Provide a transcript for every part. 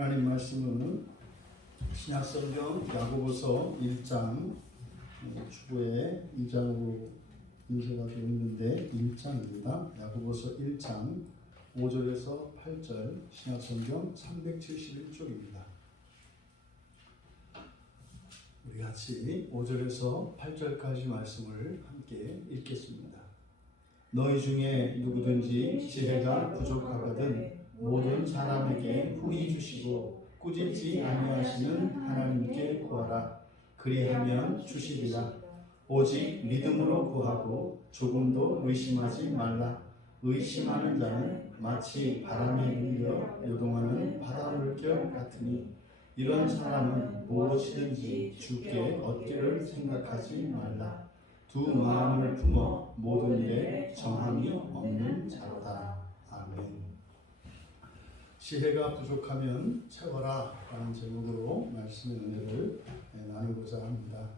하나님 말씀은 신약성경 야고보서 1장 주부에 2장으로 인쇄가 되어 있는데 1장입니다. 야고보서 1장 5절에서 8절 신약성경 371쪽입니다. 우리 같이 5절에서 8절까지 말씀을 함께 읽겠습니다. 너희 중에 누구든지 지혜가 부족하거든 모든 사람에게 후히 주시고 꾸짖지 아니하시는 하나님께 구하라. 그리하면 주시리라. 오직 믿음으로 구하고 조금도 의심하지 말라. 의심하는 자는 마치 바람에 밀려 요동하는 바닷물결 같으니 이런 사람은 무엇이든지 주께 얻기를 생각하지 말라. 두 마음을 품어 모든 일에 정함이 없는 자로다. 아멘. 지혜가 부족하면 채워라 라는 제목으로 말씀의 은혜를 나누고자 합니다.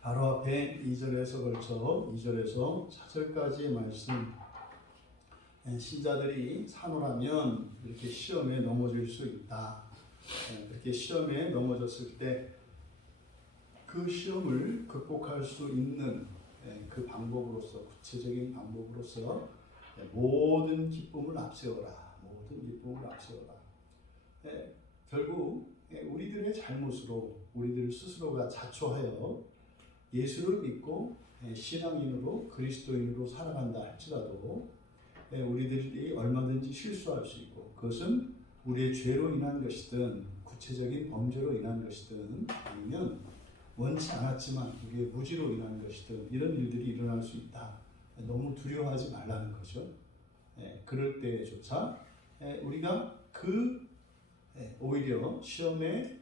바로 앞에 2절에서 걸쳐 2절에서 4절까지의 말씀, 신자들이 산호라면 이렇게 시험에 넘어질 수 있다. 그렇게 시험에 넘어졌을 때 그 시험을 극복할 수 있는 그 방법으로서, 구체적인 방법으로서 모든 기쁨을 앞세워라. 모든 기쁨을 앞세워라. 결국 우리들의 잘못으로 우리들 스스로가 자초하여 예수를 믿고 신앙인으로 그리스도인으로 살아간다 할지라도 우리들이 얼마든지 실수할 수 있고, 그것은 우리의 죄로 인한 것이든 구체적인 범죄로 인한 것이든 아니면 원치 않았지만 우리의 무지로 인한 것이든 이런 일들이 일어날 수 있다. 너무 두려워하지 말라는 거죠. 그럴 때조차 우리가 오히려 시험에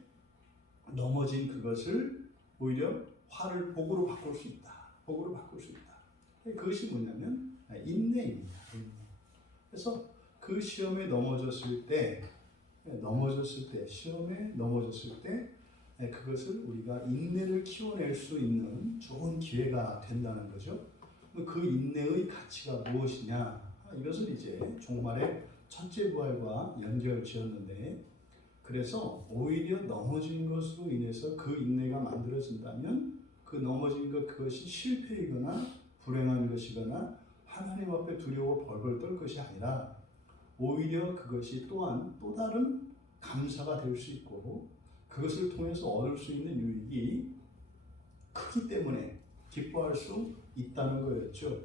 넘어진 그것을 오히려 화를 복으로 바꿀 수 있다. 복으로 바꿀 수 있다. 그것이 뭐냐면 인내입니다. 인내. 그래서 그 시험에 넘어졌을 때, 시험에 넘어졌을 때 그것을 우리가 인내를 키워낼 수 있는 좋은 기회가 된다는 거죠. 그 인내의 가치가 무엇이냐? 이것을 이제 종말의 첫째 부활과 연결 지었는데, 그래서 오히려 넘어진 것으로 인해서 그 인내가 만들어진다면 그 넘어진 것, 그것이 실패이거나 불행한 것이거나 하나님 앞에 두려워 벌벌 떨 것이 아니라 오히려 그것이 또한 또 다른 감사가 될 수 있고, 그것을 통해서 얻을 수 있는 유익이 크기 때문에 기뻐할 수 있다는 거였죠.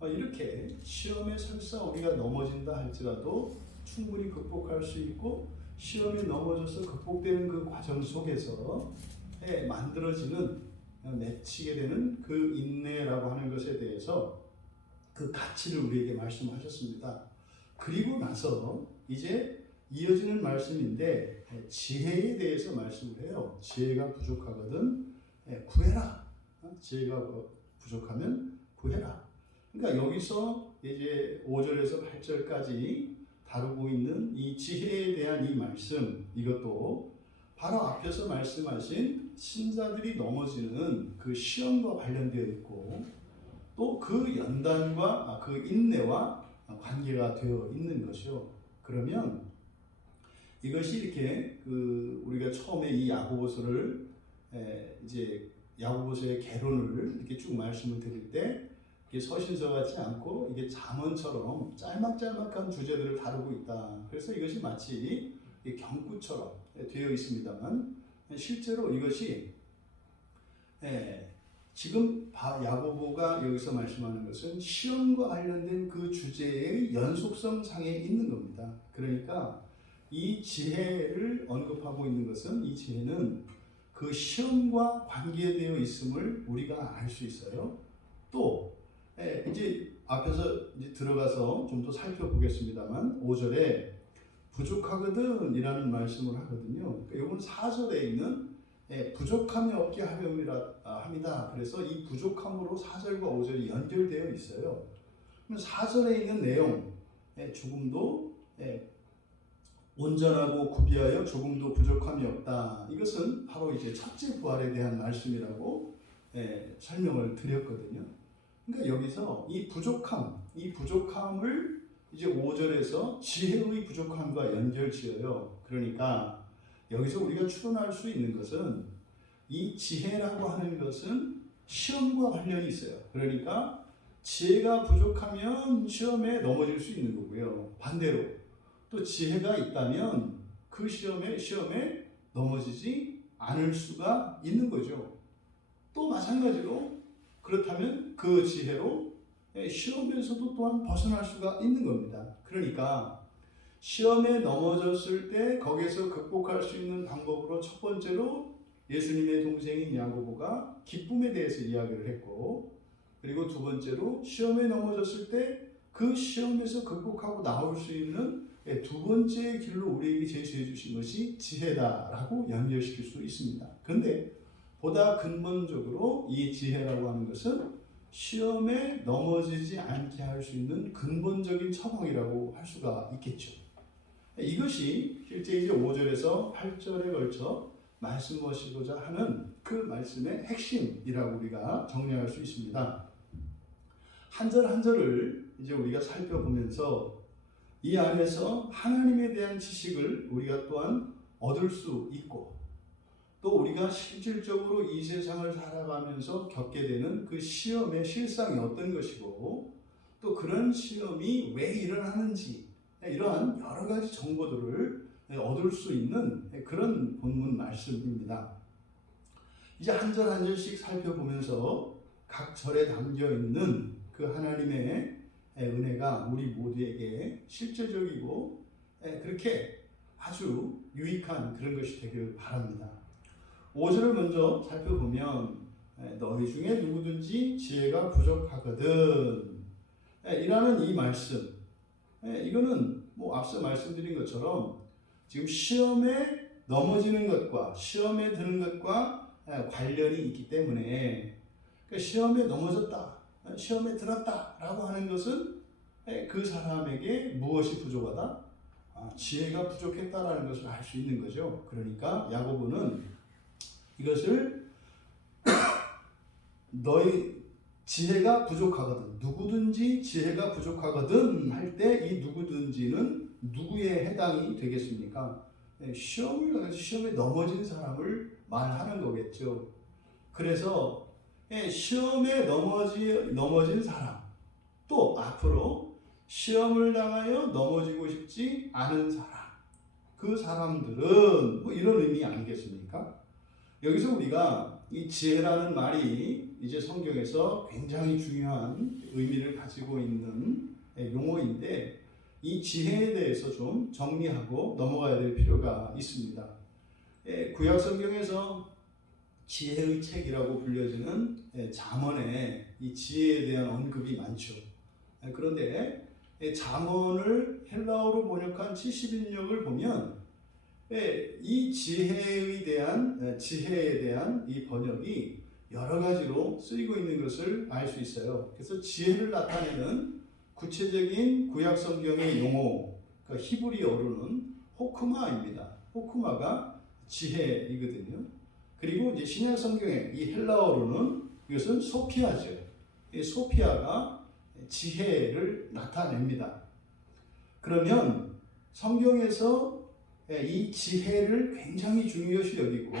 이렇게 시험에 설사 우리가 넘어진다 할지라도 충분히 극복할 수 있고, 시험에 넘어져서 극복되는 그 과정 속에서 만들어지는, 맺히게 되는 그 인내라고 하는 것에 대해서 그 가치를 우리에게 말씀하셨습니다. 그리고 나서 이제 이어지는 말씀인데 지혜에 대해서 말씀을 해요. 지혜가 부족하거든 구해라. 지혜가 부족하면 구해라. 그러니까 여기서 이제 5절에서 8절까지 다루고 있는 이 지혜에 대한 이 말씀, 이것도 바로 앞에서 말씀하신 신자들이 넘어지는 그 시험과 관련되어 있고, 또 그 연단과 그 인내와 관계가 되어 있는 것이요. 그러면 이것이 이렇게 우리가 처음에 이 야고보서를 이제 야고보서의 개론을 이렇게 쭉 말씀을 드릴 때 이게 서신서 같지 않고 이게 잠언처럼 짤막짤막한 주제들을 다루고 있다. 그래서 이것이 마치 경구처럼 되어 있습니다만 실제로 이것이 지금 야고보가 여기서 말씀하는 것은 시험과 관련된 그 주제의 연속성 상에 있는 겁니다. 그러니까 이 지혜를 언급하고 있는 것은, 이 지혜는 그 시험과 관계되어 있음을 우리가 알 수 있어요. 또 이제 앞에서 이제 들어가서 좀 더 살펴보겠습니다.만 5절에 부족하거든 이라는 말씀을 하거든요. 이건 4절에 있는 부족함이 없게 하렵니다. 그래서 이 부족함으로 4절과 5절이 연결되어 있어요. 그럼 4절에 있는 내용, 조금도 온전하고 구비하여 조금도 부족함이 없다. 이것은 바로 이제 첫째 부활에 대한 말씀이라고 설명을 드렸거든요. 그러니까 여기서 이 부족함을 이제 5절에서 지혜의 부족함과 연결지어요. 그러니까 여기서 우리가 추론할 수 있는 것은 이 지혜라고 하는 것은 시험과 관련이 있어요. 그러니까 지혜가 부족하면 시험에 넘어질 수 있는 거고요. 반대로 또 지혜가 있다면 그 시험에 넘어지지 않을 수가 있는 거죠. 또 마찬가지로 그렇다면 그 지혜로 시험에서도 또한 벗어날 수가 있는 겁니다. 그러니까 시험에 넘어졌을 때 거기서 극복할 수 있는 방법으로 첫 번째로 예수님의 동생인 야고보가 기쁨에 대해서 이야기를 했고, 그리고 두 번째로 시험에 넘어졌을 때 그 시험에서 극복하고 나올 수 있는 두 번째 길로 우리에게 제시해 주신 것이 지혜다라고 연결시킬 수 있습니다. 그런데 보다 근본적으로 이 지혜라고 하는 것은 시험에 넘어지지 않게 할 수 있는 근본적인 처방이라고 할 수가 있겠죠. 이것이 실제 이제 5절에서 8절에 걸쳐 말씀하시고자 하는 그 말씀의 핵심이라고 우리가 정리할 수 있습니다. 한 절 한 절을 이제 우리가 살펴보면서 이 안에서 하나님에 대한 지식을 우리가 또한 얻을 수 있고, 또 우리가 실질적으로 이 세상을 살아가면서 겪게 되는 그 시험의 실상이 어떤 것이고, 또 그런 시험이 왜 일어나는지, 이러한 여러 가지 정보들을 얻을 수 있는 그런 본문 말씀입니다. 이제 한 절 한 절씩 살펴보면서 각 절에 담겨 있는 그 하나님의 은혜가 우리 모두에게 실제적이고 그렇게 아주 유익한 그런 것이 되길 바랍니다. 5절을 먼저 살펴보면 너희 중에 누구든지 지혜가 부족하거든 이라는 이 말씀, 이거는 뭐 앞서 말씀드린 것처럼 지금 시험에 넘어지는 것과 시험에 드는 것과 관련이 있기 때문에, 그러니까 시험에 넘어졌다, 시험에 들었다라고 하는 것은 그 사람에게 무엇이 부족하다? 지혜가 부족했다라는 것을 알 수 있는 거죠. 그러니까 야고보는 이것을 너희 지혜가 부족하거든, 누구든지 지혜가 부족하거든 할 때 이 누구든지는 누구에 해당이 되겠습니까? 시험에 넘어진 사람을 말하는 거겠죠. 그래서 시험에 넘어진 사람, 또 앞으로 시험을 당하여 넘어지고 싶지 않은 사람, 그 사람들은 뭐 이런 의미 아니겠습니까? 여기서 우리가 이 지혜라는 말이 이제 성경에서 굉장히 중요한 의미를 가지고 있는 용어인데, 이 지혜에 대해서 좀 정리하고 넘어가야 될 필요가 있습니다. 구약 성경에서 지혜의 책이라고 불려지는 잠언에 이 지혜에 대한 언급이 많죠. 그런데 잠언을 헬라어로 번역한 70인역을 보면 이 지혜에 대한 이 번역이 여러 가지로 쓰이고 있는 것을 알 수 있어요. 그래서 지혜를 나타내는 구체적인 구약 성경의 용어, 그러니까 히브리어로는 호크마입니다. 호크마가 지혜이거든요. 그리고 이제 신약 성경의 이 헬라어로는 이것은 소피아죠. 이 소피아가 지혜를 나타냅니다. 그러면 성경에서 이 지혜를 굉장히 중요시 여기고,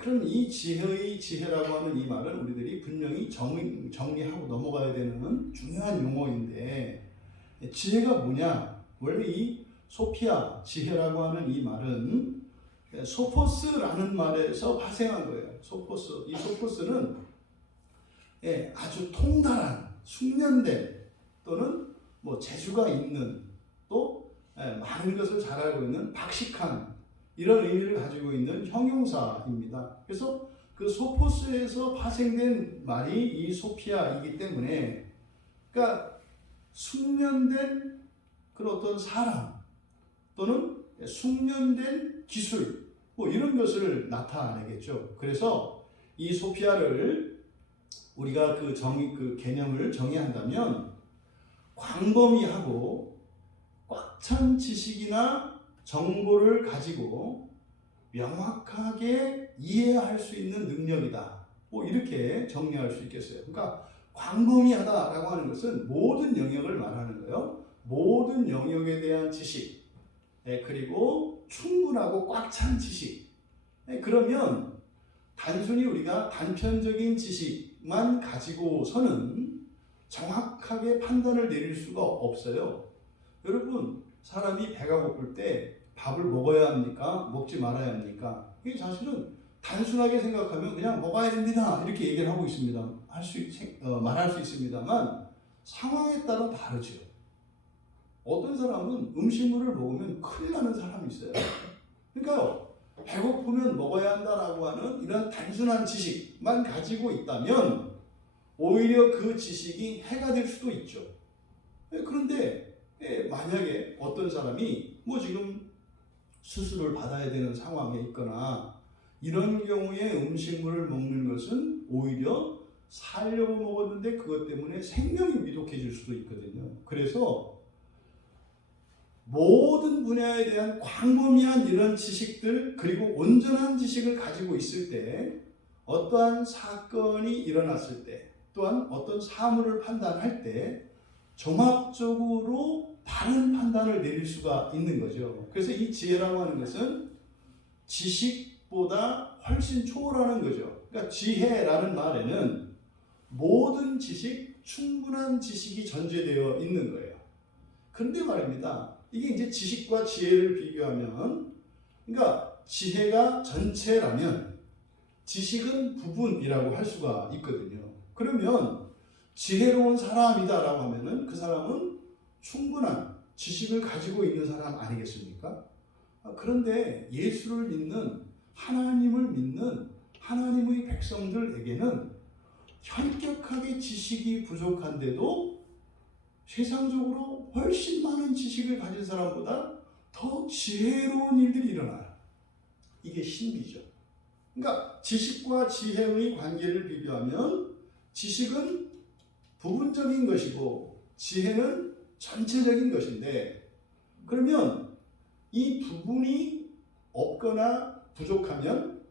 그럼 이 지혜라고 하는 이 말은 우리들이 분명히 정리하고 넘어가야 되는 중요한 용어인데, 지혜가 뭐냐? 원래 이 소피아, 지혜라고 하는 이 말은 소포스라는 말에서 파생한 거예요. 소포스. 이 소포스는 아주 통달한, 숙련된, 또는 뭐 재주가 있는, 또 많은 것을 잘 알고 있는 박식한, 이런 의미를 가지고 있는 형용사입니다. 그래서 그 소포스에서 파생된 말이 이 소피아이기 때문에, 그러니까 숙련된 그런 어떤 사람, 또는 숙련된 기술, 뭐 이런 것을 나타내겠죠. 그래서 이 소피아를 우리가 그 개념을 정의한다면, 광범위하고 꽉 찬 지식이나 정보를 가지고 명확하게 이해할 수 있는 능력이다, 뭐 이렇게 정리할 수 있겠어요. 그러니까 광범위하다라고 하는 것은 모든 영역을 말하는 거예요. 모든 영역에 대한 지식, 그리고 충분하고 꽉 찬 지식. 그러면 단순히 우리가 단편적인 지식만 가지고서는 정확하게 판단을 내릴 수가 없어요. 여러분, 사람이 배가 고플 때 밥을 먹어야 합니까? 먹지 말아야 합니까? 이게 사실은 단순하게 생각하면 그냥 먹어야 됩니다, 이렇게 얘기를 하고 있습니다. 말할 수 있습니다만 상황에 따라 다르죠. 어떤 사람은 음식물을 먹으면 큰일 나는 사람이 있어요. 그러니까요, 배고프면 먹어야 한다라고 하는 이런 단순한 지식만 가지고 있다면 오히려 그 지식이 해가 될 수도 있죠. 그런데 만약에 어떤 사람이 지금 수술을 받아야 되는 상황에 있거나 이런 경우에 음식물을 먹는 것은 오히려 살려고 먹었는데 그것 때문에 생명이 위독해질 수도 있거든요. 그래서 모든 분야에 대한 광범위한 이런 지식들, 그리고 온전한 지식을 가지고 있을 때 어떠한 사건이 일어났을 때, 또한 어떤 사물을 판단할 때 종합적으로 바른 판단을 내릴 수가 있는 거죠. 그래서 이 지혜라고 하는 것은 지식보다 훨씬 초월하는 거죠. 그러니까 지혜라는 말에는 모든 지식, 충분한 지식이 전제되어 있는 거예요. 그런데 말입니다, 이게 이제 지식과 지혜를 비교하면, 그러니까 지혜가 전체라면 지식은 부분이라고 할 수가 있거든요. 그러면 지혜로운 사람이다라고 하면은 그 사람은 충분한 지식을 가지고 있는 사람 아니겠습니까? 그런데 예수를 믿는, 하나님을 믿는 하나님의 백성들에게는 현격하게 지식이 부족한데도 세상적으로 훨씬 많은 지식을 가진 사람보다 더 지혜로운 일들이 일어나요. 이게 신비죠. 그러니까 지식과 지혜의 관계를 비교하면 지식은 부분적인 것이고 지혜는 전체적인 것인데, 그러면 이 부분이 없거나 부족하면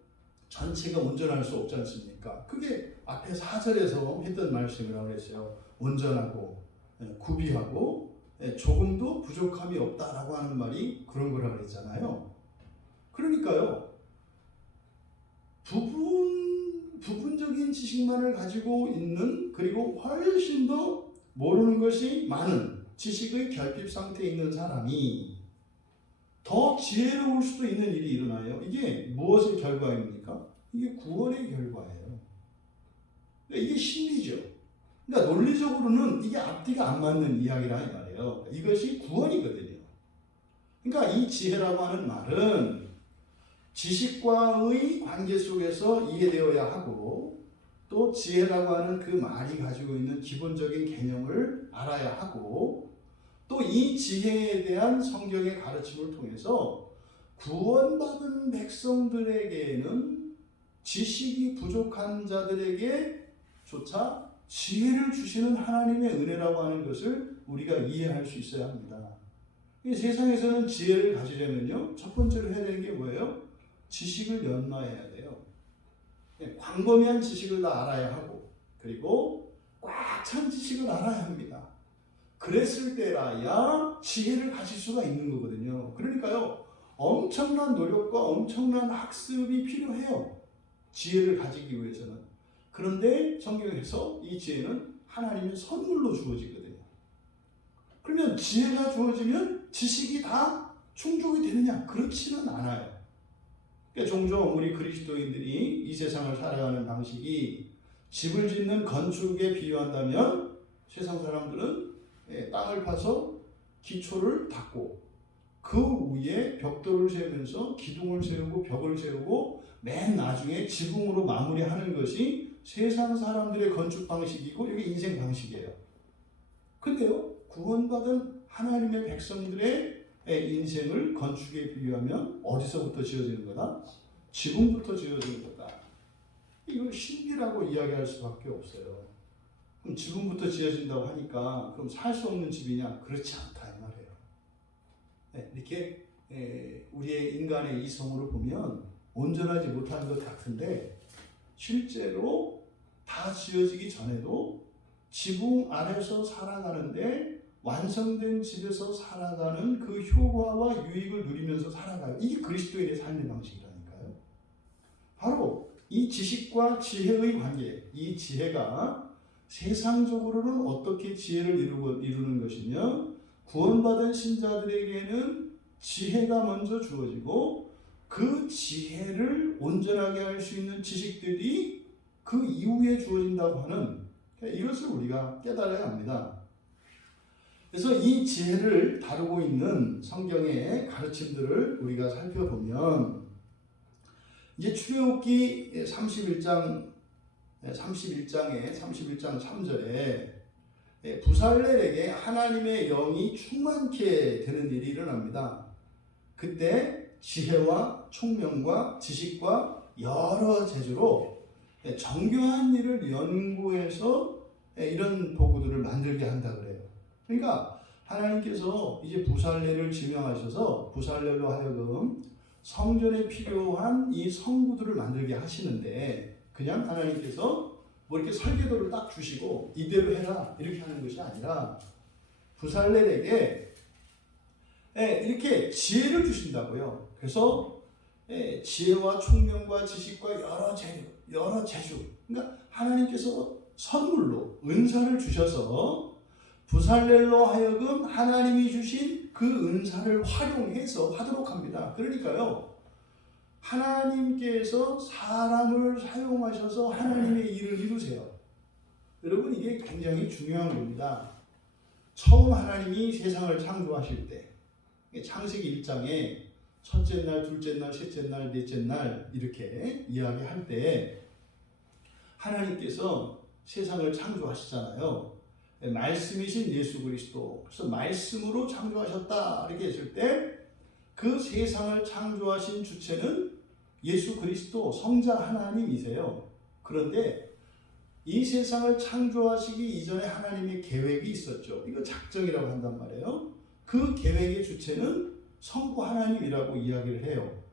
전체가 온전할 수 없지 않습니까? 그게 앞에 4절에서 했던 말씀이라고 했어요. 온전하고 구비하고 조금도 부족함이 없다라고 하는 말이 그런 거라고 그랬잖아요. 그러니까요, 부분적인 지식만을 가지고 있는, 그리고 훨씬 더 모르는 것이 많은 지식의 결핍 상태에 있는 사람이 더 지혜로울 수도 있는 일이 일어나요. 이게 무엇의 결과입니까? 이게 구원의 결과예요. 그러니까 이게 신비죠. 그러니까 논리적으로는 이게 앞뒤가 안 맞는 이야기라 이 말이에요. 이것이 구원이거든요. 그러니까 이 지혜라고 하는 말은 지식과의 관계 속에서 이해되어야 하고, 또 지혜라고 하는 그 말이 가지고 있는 기본적인 개념을 알아야 하고, 또 이 지혜에 대한 성경의 가르침을 통해서 구원받은 백성들에게는 지식이 부족한 자들에게조차 지혜를 주시는 하나님의 은혜라고 하는 것을 우리가 이해할 수 있어야 합니다. 이 세상에서는 지혜를 가지려면요, 첫 번째로 해야 되는 게 뭐예요? 지식을 연마해야 돼요. 광범위한 지식을 다 알아야 하고, 그리고 꽉 찬 지식을 알아야 합니다. 그랬을 때라야 지혜를 가질 수가 있는 거거든요. 그러니까요, 엄청난 노력과 엄청난 학습이 필요해요. 지혜를 가지기 위해서는. 그런데 성경에서 이 지혜는 하나님의 선물로 주어지거든요. 그러면 지혜가 주어지면 지식이 다 충족이 되느냐? 그렇지는 않아요. 그러니까 종종 우리 그리스도인들이 이 세상을 살아가는 방식이 집을 짓는 건축에 비유한다면, 세상 사람들은 땅을 파서 기초를 닦고 그 위에 벽돌을 세우면서 기둥을 세우고 벽을 세우고 맨 나중에 지붕으로 마무리하는 것이 세상 사람들의 건축 방식이고 이게 인생 방식이에요. 근데요, 구원받은 하나님의 백성들의 인생을 건축에 비유하면 어디서부터 지어지는 거다? 지붕부터 지어지는 거다. 이걸 신비라고 이야기할 수밖에 없어요. 그럼 지붕부터 지어진다고 하니까 그럼 살 수 없는 집이냐? 그렇지 않다 이 말이에요. 이렇게 우리의 인간의 이성으로 보면 온전하지 못한 것 같은데, 실제로 다 지어지기 전에도 지붕 안에서 살아가는데 완성된 집에서 살아가는 그 효과와 유익을 누리면서 살아가요. 이게 그리스도인의 삶의 방식이라니까요. 바로 이 지식과 지혜의 관계, 이 지혜가 세상적으로는 어떻게 지혜를 이루는 것이며 구원받은 신자들에게는 지혜가 먼저 주어지고 그 지혜를 온전하게 할 수 있는 지식들이 그 이후에 주어진다고 하는 이것을 우리가 깨달아야 합니다. 그래서 이 지혜를 다루고 있는 성경의 가르침들을 우리가 살펴보면 이제 출애굽기 31장 3절에 부살렐에게 하나님의 영이 충만케 되는 일이 일어납니다. 그때 지혜와 총명과 지식과 여러 재주로 정교한 일을 연구해서 이런 도구들을 만들게 한다 그래요. 그러니까 하나님께서 이제 부살렐을 지명하셔서 부살렐로 하여금 성전에 필요한 이 성구들을 만들게 하시는데 그냥 하나님께서 뭐 이렇게 설계도를 딱 주시고 이대로 해라 이렇게 하는 것이 아니라 부살렐에게 이렇게 지혜를 주신다고요. 그래서 지혜와 총명과 지식과 여러 재주 그러니까 하나님께서 선물로 은사를 주셔서 부살렐로 하여금 하나님이 주신 그 은사를 활용해서 하도록 합니다. 그러니까요. 하나님께서 사람을 사용하셔서 하나님의 일을 이루세요. 여러분 이게 굉장히 중요한 겁니다. 처음 하나님이 세상을 창조하실 때 창세기 1장에 첫째 날, 둘째 날, 셋째 날, 넷째 날 이렇게 이야기할 때 하나님께서 세상을 창조하시잖아요. 말씀이신 예수 그리스도 그래서 말씀으로 창조하셨다 이렇게 했을 때 그 세상을 창조하신 주체는 예수 그리스도 성자 하나님이세요. 그런데 이 세상을 창조하시기 이전에 하나님의 계획이 있었죠. 이거 작정이라고 한단 말이에요. 그 계획의 주체는 성부 하나님이라고 이야기를 해요.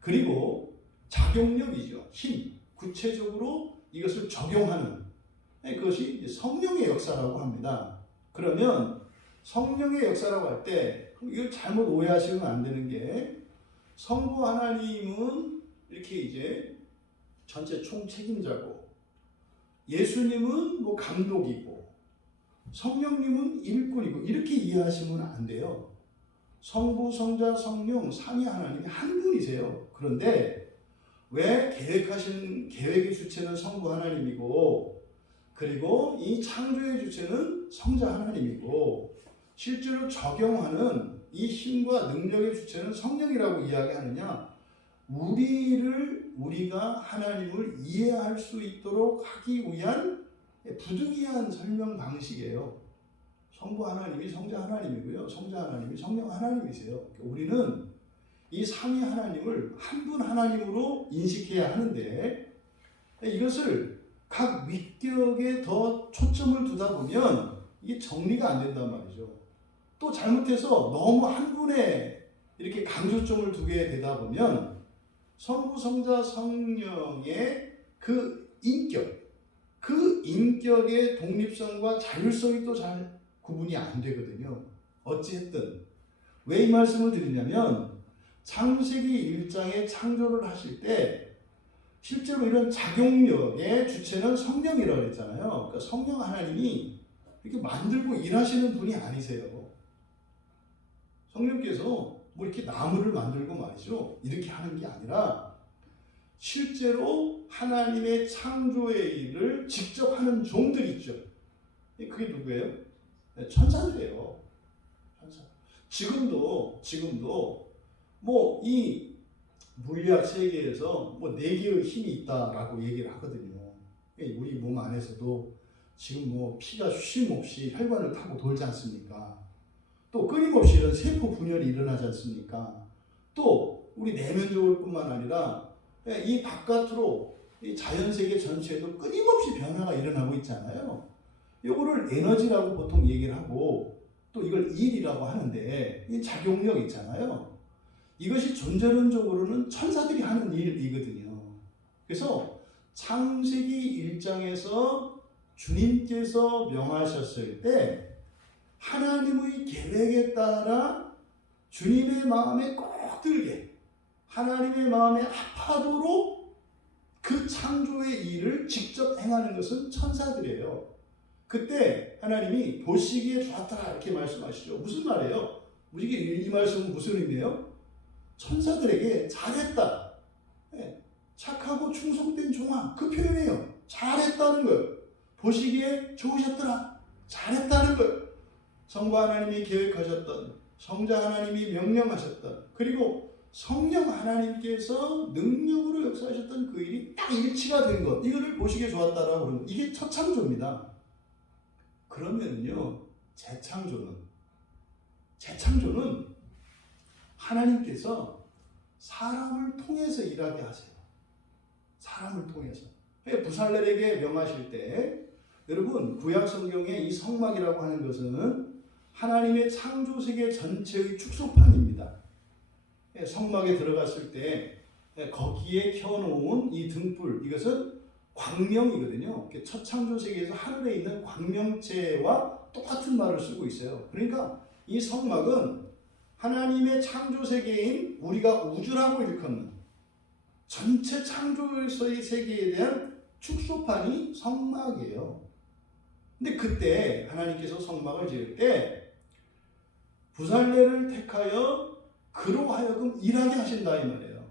그리고 작용력이죠. 힘, 구체적으로 이것을 적용하는 그것이 성령의 역사라고 합니다. 그러면 성령의 역사라고 할 때 이걸 잘못 오해하시면 안 되는 게 성부 하나님은 이렇게 이제 전체 총책임자고 예수님은 뭐 감독이고 성령님은 일꾼이고 이렇게 이해하시면 안 돼요. 성부, 성자, 성령 삼위 하나님이 한 분이세요. 그런데 왜 계획하신 계획의 주체는 성부 하나님이고 그리고 이 창조의 주체는 성자 하나님이고 실제로 적용하는 이 힘과 능력의 주체는 성령이라고 이야기하느냐? 우리가 하나님을 이해할 수 있도록 하기 위한 부득이한 설명 방식이에요. 성부 하나님이 성자 하나님이고요. 성자 하나님이 성령 하나님이세요. 우리는 이 삼위 하나님을 한 분 하나님으로 인식해야 하는데 이것을 각 위격에 더 초점을 두다 보면 이게 정리가 안 된단 말이죠. 또 잘못해서 너무 한 분에 이렇게 강조점을 두게 되다 보면 성부, 성자, 성령의 그 인격의 독립성과 자율성이 또 잘 구분이 안 되거든요. 어찌했든 왜 이 말씀을 드리냐면 창세기 1장에 창조를 하실 때 실제로 이런 작용력의 주체는 성령이라고 그랬잖아요. 그러니까 성령 하나님이 이렇게 만들고 일하시는 분이 아니세요. 성령께서 뭐 이렇게 나무를 만들고 말이죠. 이렇게 하는 게 아니라 실제로 하나님의 창조의 일을 직접 하는 종들 있죠. 그게 누구예요? 천사들이에요. 천사. 지금도 뭐 이 물리학 세계에서 뭐 4개의 힘이 있다라고 얘기를 하거든요. 우리 몸 안에서도 지금 뭐 피가 쉼없이 혈관을 타고 돌지 않습니까? 또 끊임없이 이런 세포 분열이 일어나지 않습니까? 또 우리 내면적으로 뿐만 아니라 이 바깥으로 이 자연세계 전체에도 끊임없이 변화가 일어나고 있잖아요. 이거를 에너지라고 보통 얘기를 하고 또 이걸 일이라고 하는데 이 작용력 있잖아요. 이것이 존재론적으로는 천사들이 하는 일이거든요. 그래서 창세기 1장에서 주님께서 명하셨을 때 하나님의 계획에 따라 주님의 마음에 꼭 들게, 하나님의 마음에 아파도록 그 창조의 일을 직접 행하는 것은 천사들이에요. 그때 하나님이 보시기에 좋았다 이렇게 말씀하시죠. 무슨 말이에요? 이 말씀은 무슨 의미예요? 천사들에게 잘했다, 착하고 충성된 종아, 그 표현이에요. 잘했다는 거예요. 보시기에 좋으셨더라, 잘했다는 거예요. 성부 하나님이 계획하셨던, 성자 하나님이 명령하셨던, 그리고 성령 하나님께서 능력으로 역사하셨던 그 일이 딱 일치가 된 것, 이거를 보시기에 좋았다라고 그러는, 이게 첫 창조입니다. 그러면요, 재창조는 하나님께서 사람을 통해서 일하게 하세요. 사람을 통해서. 부살렐에게 명하실 때, 여러분 구약 성경에 이 성막이라고 하는 것은 하나님의 창조 세계 전체의 축소판입니다. 성막에 들어갔을 때 거기에 켜놓은 이 등불, 이것은 광명이거든요. 첫 창조 세계에서 하늘에 있는 광명체와 똑같은 말을 쓰고 있어요. 그러니까 이 성막은 하나님의 창조 세계인 우리가 우주라고 일컫는 전체 창조에서의 세계에 대한 축소판이 성막이에요. 근데 그때 하나님께서 성막을 지을 때 부살렐을 택하여 그로 하여금 일하게 하신다 이 말이에요.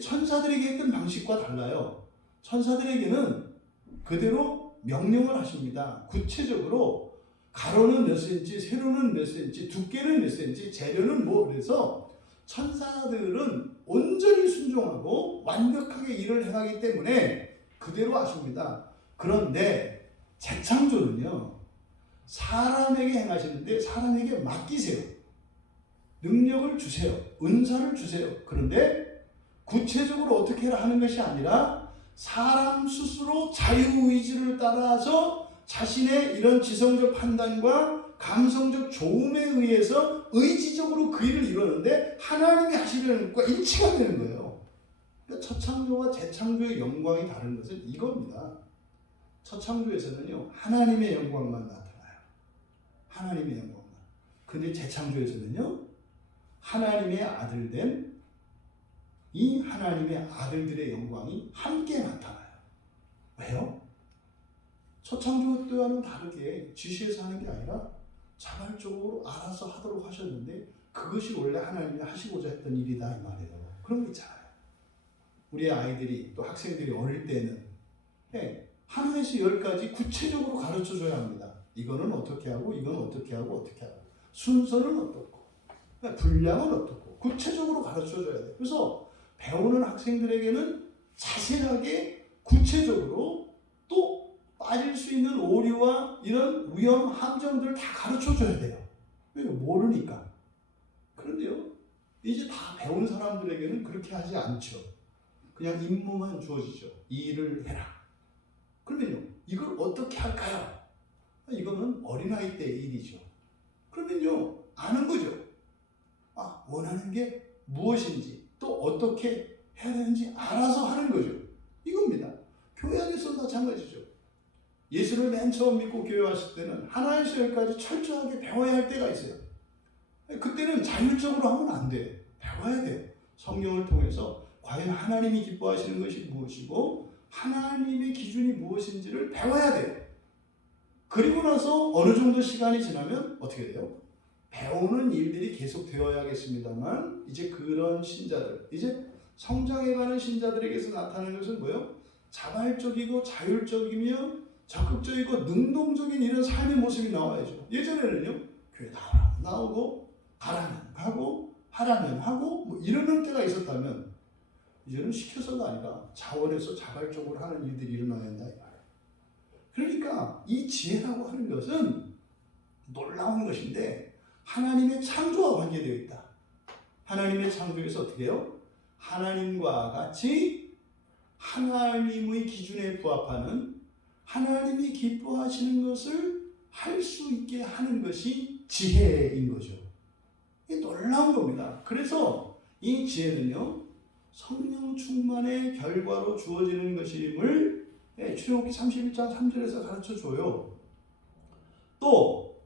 천사들에게 했던 방식과 달라요. 천사들에게는 그대로 명령을 하십니다. 구체적으로 가로는 몇 센치, 세로는 몇 센치, 두께는 몇 센치, 재료는 뭐, 그래서 천사들은 온전히 순종하고 완벽하게 일을 행하기 때문에 그대로 하십니다. 그런데 재창조는요, 사람에게 행하시는데 사람에게 맡기세요. 능력을 주세요. 은사를 주세요. 그런데 구체적으로 어떻게 하는 것이 아니라 사람 스스로 자유의지를 따라서 자신의 이런 지성적 판단과 감성적 조음에 의해서 의지적으로 그 일을 이루는데 하나님이 하시려는 것과 일치가 되는 거예요. 그러니까 첫 창조와 재창조의 영광이 다른 것은 이겁니다. 첫 창조에서는요, 하나님의 영광만 나타나요. 하나님의 영광만. 근데 재창조에서는요, 하나님의 아들된 이 하나님의 아들들의 영광이 함께 나타나요. 왜요? 첫 창조 때와는 다르게 지시해서 하는 게 아니라 자발적으로 알아서 하도록 하셨는데 그것이 원래 하나님이 하시고자 했던 일이다 이 말이에요. 그런 거 있잖아요. 우리 아이들이 또 학생들이 어릴 때는 하나에서 10까지 구체적으로 가르쳐줘야 합니다. 이거는 어떻게 하고 이건 어떻게 하고 어떻게 하고 순서는 어떻고 분량은 어떻고 구체적으로 가르쳐줘야 돼요. 그래서 배우는 학생들에게는 자세하게 구체적으로 또 빠질 수 있는 오류와 이런 위험 함정들을 다 가르쳐줘야 돼요. 왜? 모르니까. 그런데요, 이제 다 배운 사람들에게는 그렇게 하지 않죠. 그냥 임무만 주어지죠. 이 일을 해라. 그러면요, 이걸 어떻게 할까요? 이거는 어린아이 때의 일이죠. 그러면요, 아는 거죠. 원하는 게 무엇인지 또 어떻게 해야 되는지 알아서 하는 거죠. 이겁니다. 교회 안에서도 마찬가지죠. 예수를 맨 처음 믿고 교회 왔을 때는 하나에서 열까지 철저하게 배워야 할 때가 있어요. 그때는 자율적으로 하면 안 돼요. 배워야 돼요. 성령을 통해서 과연 하나님이 기뻐하시는 것이 무엇이고 하나님의 기준이 무엇인지를 배워야 돼요. 그리고 나서 어느 정도 시간이 지나면 어떻게 돼요? 배우는 일들이 계속 되어야겠습니다만 이제 그런 신자들, 이제 성장해가는 신자들에게서 나타나는 것은 뭐예요? 자발적이고 자율적이며 적극적이고 능동적인 이런 삶의 모습이 나와야죠. 예전에는요, 교회 나오라면 나오고 가라면 가고 하라면 하고 뭐 이러는 때가 있었다면 이제는 시켜서가 아니라 자원해서 자발적으로 하는 일들이 일어나야 한다. 그러니까 이 지혜라고 하는 것은 놀라운 것인데 하나님의 창조와 관계되어 있다. 하나님의 창조에서 어떻게 해요? 하나님과 같이 하나님의 기준에 부합하는 하나님이 기뻐하시는 것을 할 수 있게 하는 것이 지혜인 거죠. 이게 놀라운 겁니다. 그래서 이 지혜는요, 성령 충만의 결과로 주어지는 것임을 출애굽기 31장 3절에서 가르쳐줘요. 또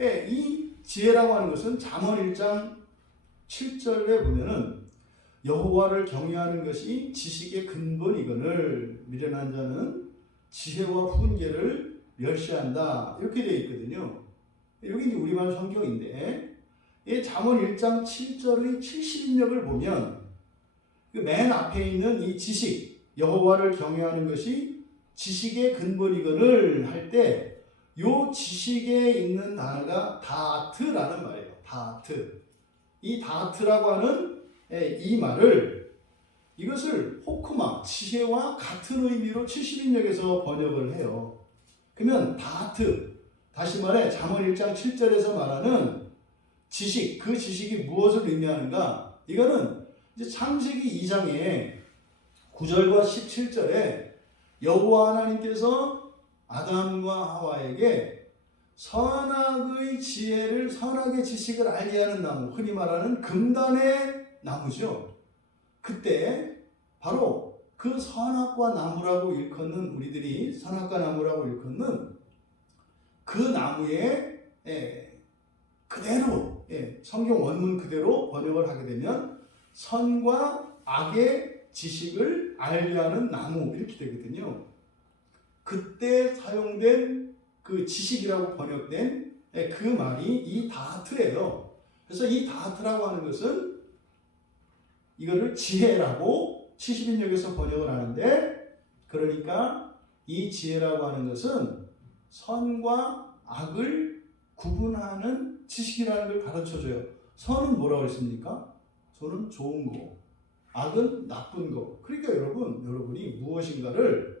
이 지혜라고 하는 것은 잠언 1장 7절에 보면은 여호와를 경외하는 것이 지식의 근본이거늘 미련한 자는 지혜와 훈계를 멸시한다. 이렇게 되어 있거든요. 여기 이제 우리말 성경인데 이 잠언 1장 7절의 70인역을 보면 맨 앞에 있는 이 지식, 여호와를 경외하는 것이 지식의 근본이거늘 할 때 요 지식에 있는 단어가 다트라는 말이에요. 다트. 이 다트라고 하는 이 말을 이것을 호크마, 지혜와 같은 의미로 70인역에서 번역을 해요. 그러면 다트, 다시 말해 잠언 1장 7절에서 말하는 지식, 그 지식이 무엇을 의미하는가? 이거는 이제 창세기 2장의 9절과 17절에 여호와 하나님께서 아담과 하와에게 선악의 지혜를, 선악의 지식을 알게 하는 나무, 흔히 말하는 금단의 나무죠. 그때 바로 그 선악과 나무라고 일컫는, 우리들이 선악과 나무라고 일컫는 그 나무에 그대로 성경 원문 그대로 번역을 하게 되면 선과 악의 지식을 알게 하는 나무 이렇게 되거든요. 그때 사용된 그 지식이라고 번역된 그 말이 이 다트예요. 그래서 이 다트라고 하는 것은 이거를 지혜라고 70인역에서 번역을 하는데, 그러니까 이 지혜라고 하는 것은 선과 악을 구분하는 지식이라는 걸 가르쳐줘요. 선은 뭐라고 했습니까? 선은 좋은 거, 악은 나쁜 거. 그러니까 여러분이 무엇인가를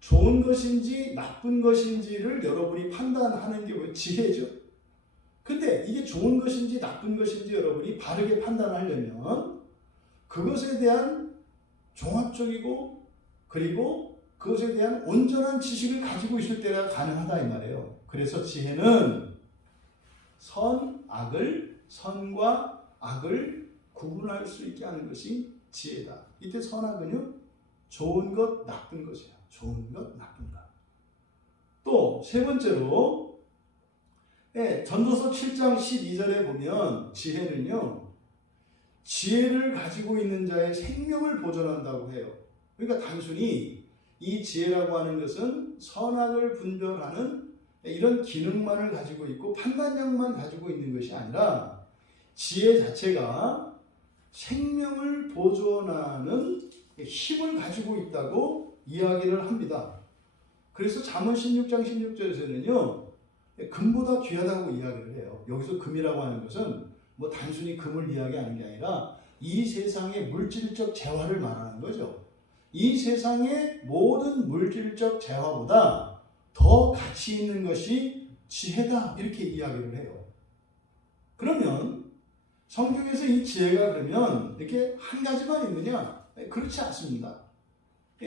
좋은 것인지 나쁜 것인지를 여러분이 판단하는 게 뭐예요? 지혜죠. 근데 이게 좋은 것인지 나쁜 것인지 여러분이 바르게 판단하려면 그것에 대한 종합적이고 그리고 그것에 대한 온전한 지식을 가지고 있을 때가 가능하다 이 말이에요. 그래서 지혜는 선과 악을 구분할 수 있게 하는 것이 지혜다. 이때 선악은요, 좋은 것, 나쁜 것이야. 좋은 것, 나쁜 것. 또 세 번째로 전도서 7장 12절에 보면 지혜는요, 지혜를 가지고 있는 자의 생명을 보존한다고 해요. 그러니까 단순히 이 지혜라고 하는 것은 선악을 분별하는 이런 기능만을 가지고 있고 판단력만 가지고 있는 것이 아니라 지혜 자체가 생명을 보존하는 힘을 가지고 있다고 이야기를 합니다. 그래서 잠언 16장 16절에서는요, 금보다 귀하다고 이야기를 해요. 여기서 금이라고 하는 것은 뭐 단순히 금을 이야기하는 게 아니라 이 세상의 물질적 재화를 말하는 거죠. 이 세상의 모든 물질적 재화보다 더 가치 있는 것이 지혜다, 이렇게 이야기를 해요. 그러면 성경에서 이 지혜가 그러면 이렇게 한 가지만 있느냐? 그렇지 않습니다.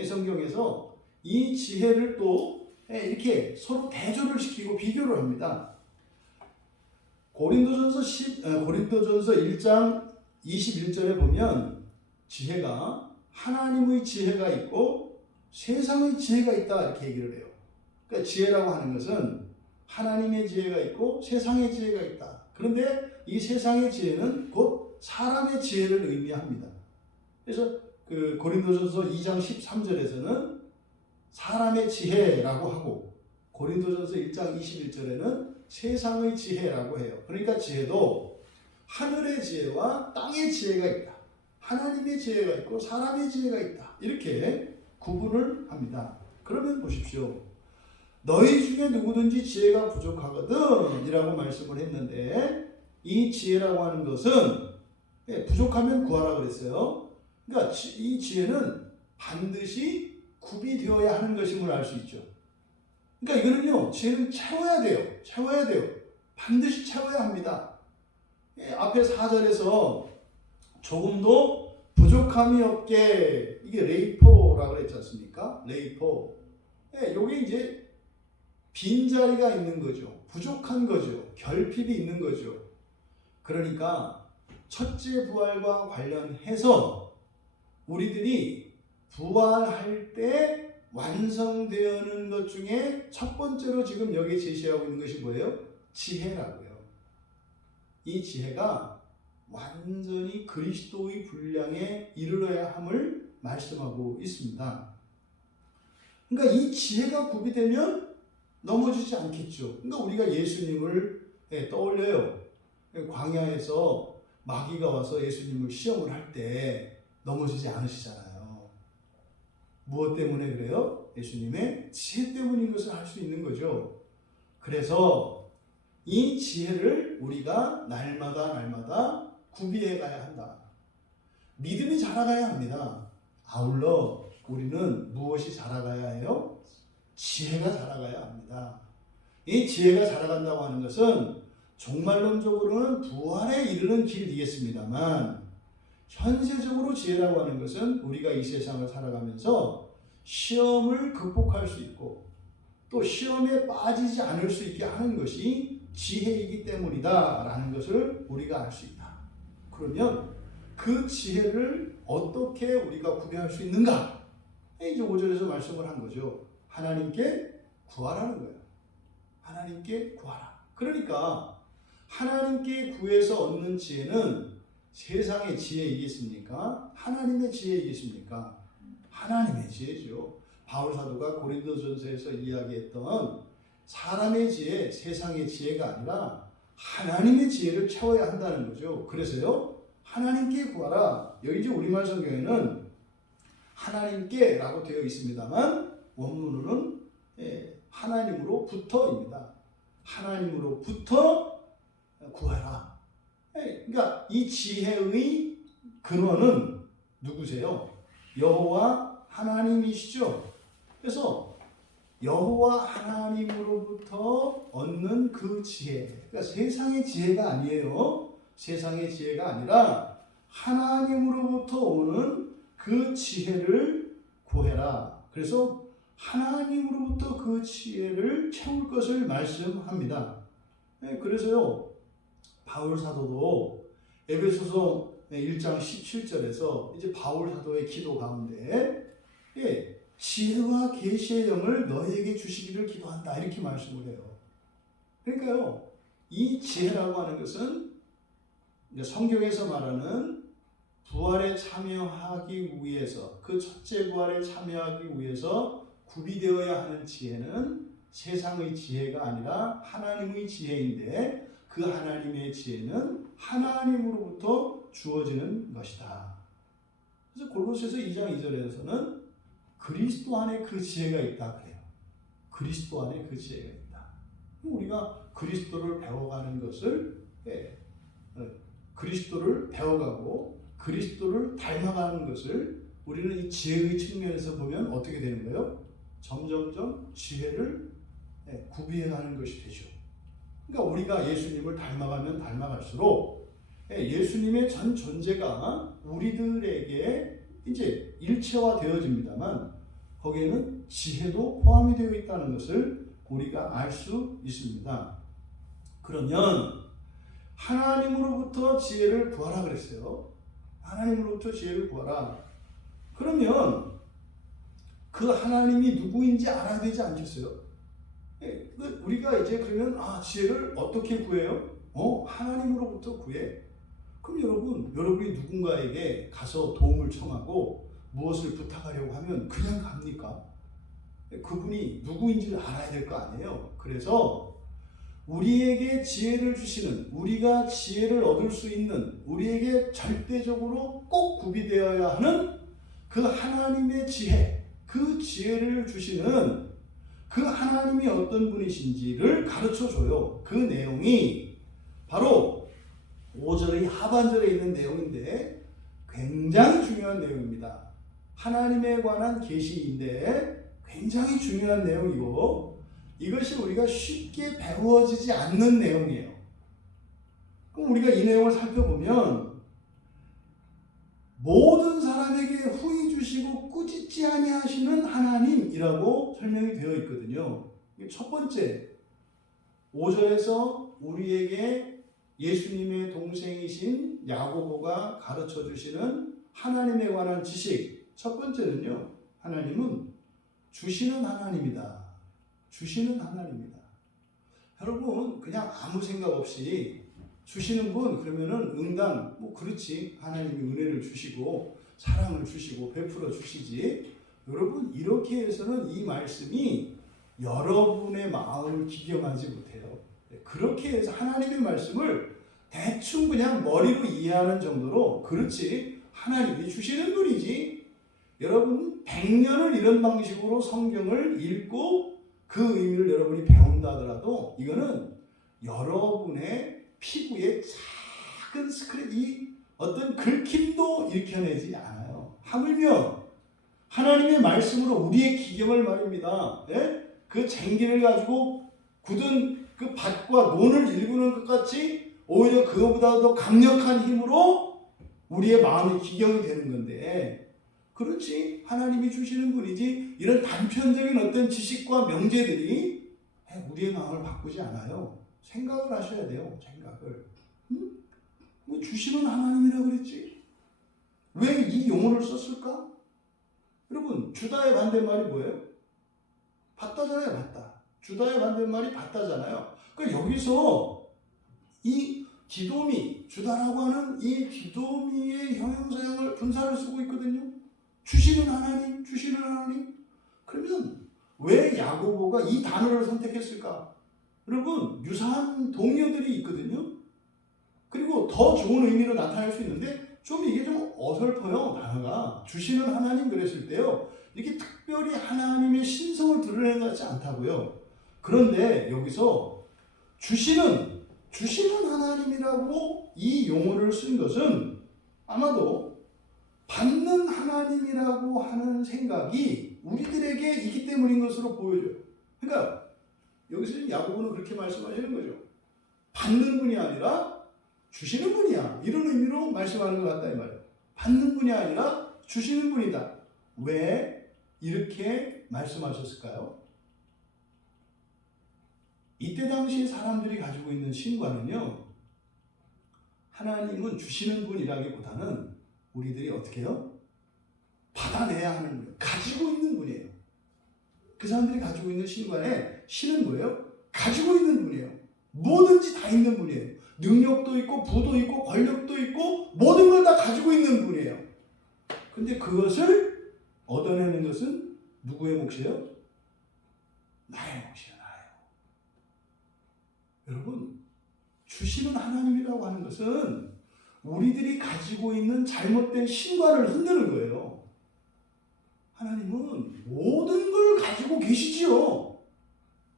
성경에서 이 지혜를 또 이렇게 서로 대조를 시키고 비교를 합니다. 고린도전서 1장 21절에 보면 지혜가 하나님의 지혜가 있고 세상의 지혜가 있다, 이렇게 얘기를 해요. 그러니까 지혜라고 하는 것은 하나님의 지혜가 있고 세상의 지혜가 있다. 그런데 이 세상의 지혜는 곧 사람의 지혜를 의미합니다. 그래서 그 고린도전서 2장 13절에서는 사람의 지혜라고 하고 고린도전서 1장 21절에는 세상의 지혜라고 해요. 그러니까 지혜도 하늘의 지혜와 땅의 지혜가 있다. 하나님의 지혜가 있고 사람의 지혜가 있다. 이렇게 구분을 합니다. 그러면 보십시오. 너희 중에 누구든지 지혜가 부족하거든 이라고 말씀을 했는데, 이 지혜라고 하는 것은 부족하면 구하라 그랬어요. 그러니까 이 지혜는 반드시 구비되어야 하는 것임을 알 수 있죠. 그러니까 이거는요, 지혜는 채워야 돼요. 반드시 채워야 합니다. 앞에 4절에서 조금도 부족함이 없게, 이게 레이포라고 그랬지 않습니까? 레이포. 여기 이제 빈자리가 있는 거죠. 부족한 거죠. 결핍이 있는 거죠. 그러니까 첫째 부활과 관련해서 우리들이 부활할 때 완성되는 것 중에 첫 번째로 지금 여기에 제시하고 있는 것이 뭐예요? 지혜라고요. 이 지혜가 완전히 그리스도의 분량에 이르러야 함을 말씀하고 있습니다. 그러니까 이 지혜가 구비되면 넘어지지 않겠죠. 그러니까 우리가 예수님을 떠올려요. 광야에서 마귀가 와서 예수님을 시험을 할 때 넘어지지 않으시잖아요. 무엇 때문에 그래요? 예수님의 지혜 때문인 것을 알 수 있는 거죠. 그래서 이 지혜를 우리가 날마다 구비해 가야 한다. 믿음이 자라가야 합니다. 아울러 우리는 무엇이 자라가야 해요? 지혜가 자라가야 합니다. 이 지혜가 자라간다고 하는 것은 종말론적으로는 부활에 이르는 길이겠습니다만, 현세적으로 지혜라고 하는 것은 우리가 이 세상을 살아가면서 시험을 극복할 수 있고 또 시험에 빠지지 않을 수 있게 하는 것이 지혜이기 때문이다라는 것을 우리가 알 수 있다. 그러면 그 지혜를 어떻게 우리가 구별할 수 있는가? 이제 5절에서 말씀을 한 거죠. 하나님께 구하라는 거예요. 하나님께 구하라. 그러니까 하나님께 구해서 얻는 지혜는 세상의 지혜이겠습니까? 하나님의 지혜이겠습니까? 하나님의 지혜죠. 바울 사도가 고린도전서에서 이야기했던 사람의 지혜, 세상의 지혜가 아니라 하나님의 지혜를 채워야 한다는 거죠. 그래서요, 하나님께 구하라. 여기 이제 우리말 성경에는 하나님께라고 되어 있습니다만 원문으로는 하나님으로부터입니다. 하나님으로부터 구하라. 그러니까 이 지혜의 근원은 누구세요? 여호와 하나님이시죠. 그래서 여호와 하나님으로부터 얻는 그 지혜, 그러니까 세상의 지혜가 아니에요. 세상의 지혜가 아니라 하나님으로부터 오는 그 지혜를 구해라. 그래서 하나님으로부터 그 지혜를 채울 것을 말씀합니다. 그래서요, 바울 사도도 에베소서 1장 17절에서 이제 바울 사도의 기도 가운데 지혜와 계시의 영을 너희에게 주시기를 기도한다, 이렇게 말씀을 해요. 그러니까요, 이 지혜라고 하는 것은 성경에서 말하는 부활에 참여하기 위해서, 그 첫째 부활에 참여하기 위해서 구비되어야 하는 지혜는 세상의 지혜가 아니라 하나님의 지혜인데, 그 하나님의 지혜는 하나님으로부터 주어지는 것이다. 그래서 골로새서 2장 2절에서는 그리스도 안에 그 지혜가 있다 그래요. 그리스도 안에 그 지혜가 있다. 우리가 그리스도를 배워가는 것을, 그리스도를 배워가고 그리스도를 닮아가는 것을 우리는 이 지혜의 측면에서 보면 어떻게 되는 거예요? 점점점 지혜를 구비해가는 것이 되죠. 그러니까 우리가 예수님을 닮아가면 닮아갈수록 예수님의 전 존재가 우리들에게 이제 일체화되어집니다만, 거기에는 지혜도 포함이 되어 있다는 것을 우리가 알 수 있습니다. 그러면 하나님으로부터 지혜를 구하라 그랬어요. 하나님으로부터 지혜를 구하라. 그러면 그 하나님이 누구인지 알아야 되지 않겠어요? 우리가 이제 그러면 지혜를 어떻게 구해요? 하나님으로부터 구해. 그럼 여러분이 누군가에게 가서 도움을 청하고 무엇을 부탁하려고 하면 그냥 갑니까? 그분이 누구인지를 알아야 될 거 아니에요. 그래서 우리에게 지혜를 주시는, 우리가 지혜를 얻을 수 있는, 우리에게 절대적으로 꼭 구비되어야 하는 그 하나님의 지혜, 그 지혜를 주시는 그 하나님이 어떤 분이신지를 가르쳐줘요. 그 내용이 바로 5절의 하반절에 있는 내용인데 굉장히 중요한 내용입니다. 하나님에 관한 계시인데 굉장히 중요한 내용이고, 이것이 우리가 쉽게 배워지지 않는 내용이에요. 그럼 우리가 이 내용을 살펴보면 모든 사람에게 후히 주시고 꾸짖지 아니하시는 하나님이라고 설명이 되어 있거든요. 첫 번째, 5절에서 우리에게 예수님의 동생이신 야고보가 가르쳐 주시는 하나님에 관한 지식. 첫 번째는요, 하나님은 주시는 하나님이다. 주시는 하나님이다. 여러분 그냥 아무 생각 없이 주시는 분 그러면은 응당 뭐 그렇지 하나님이 은혜를 주시고 사랑을 주시고 베풀어 주시지. 여러분 이렇게 해서는 이 말씀이 여러분의 마음을 기경하지 못해요. 그렇게 해서 하나님의 말씀을 대충 그냥 머리로 이해하는 정도로 그렇지 하나님이 주시는 분이지. 여러분 100년을 이런 방식으로 성경을 읽고 그 의미를 여러분이 배운다 하더라도 이거는 여러분의 피부에 작은 스크래치 어떤 긁힘도 일으켜내지 않아요. 하물며 하나님의 말씀으로 우리의 기경을 말입니다. 예? 그 쟁기를 가지고 굳은 그 밭과 논을 일구는 것 같이 오히려 그거보다도 강력한 힘으로 우리의 마음이 기경이 되는 건데 그렇지 하나님이 주시는 분이지 이런 단편적인 어떤 지식과 명제들이 우리의 마음을 바꾸지 않아요. 생각을 하셔야 돼요. 생각을. 뭐 주시는 하나님이라고 그랬지? 왜 이 용어를 썼을까? 여러분 주다의 반대말이 뭐예요? 받다잖아요. 받다. 주다의 반대말이 받다잖아요. 그러니까 여기서 이 디도미, 주다라고 하는 이 디도미의 형용사형을 분사를 쓰고 있거든요. 주시는 하나님, 주시는 하나님. 그러면 왜 야고보가 이 단어를 선택했을까? 여러분 유사한 동요들이 있거든요. 그리고 더 좋은 의미로 나타날 수 있는데 좀 이게 좀 어설퍼요. 단어가 주시는 하나님 그랬을 때요. 이게 특별히 하나님의 신성을 드러내는 것 같지 않다고요. 그런데 여기서 주시는 하나님이라고 이 용어를 쓴 것은 아마도 받는 하나님이라고 하는 생각이 우리들에게 있기 때문인 것으로 보여져요. 그러니까 여기서 야고보는 그렇게 말씀하시는 거죠. 받는 분이 아니라 주시는 분이야. 이런 의미로 말씀하는 것 같다 이 말이에요. 받는 분이 아니라 주시는 분이다. 왜 이렇게 말씀하셨을까요? 이때 당시 사람들이 가지고 있는 신과는요. 하나님은 주시는 분이라기보다는 우리들이 어떻게 해요? 받아내야 하는 분이에요. 가지고 있는 분이에요. 그 사람들이 가지고 있는 신관에 신은 뭐예요? 가지고 있는 분이에요. 뭐든지 다 있는 분이에요. 능력도 있고 부도 있고 권력도 있고 모든 걸 다 가지고 있는 분이에요. 근데 그것을 얻어내는 것은 누구의 몫이에요? 나의 몫이에요. 나예요. 여러분 주시는 하나님이라고 하는 것은 우리들이 가지고 있는 잘못된 신관을 흔드는 거예요. 하나님은 모든 걸 가지고 계시지요.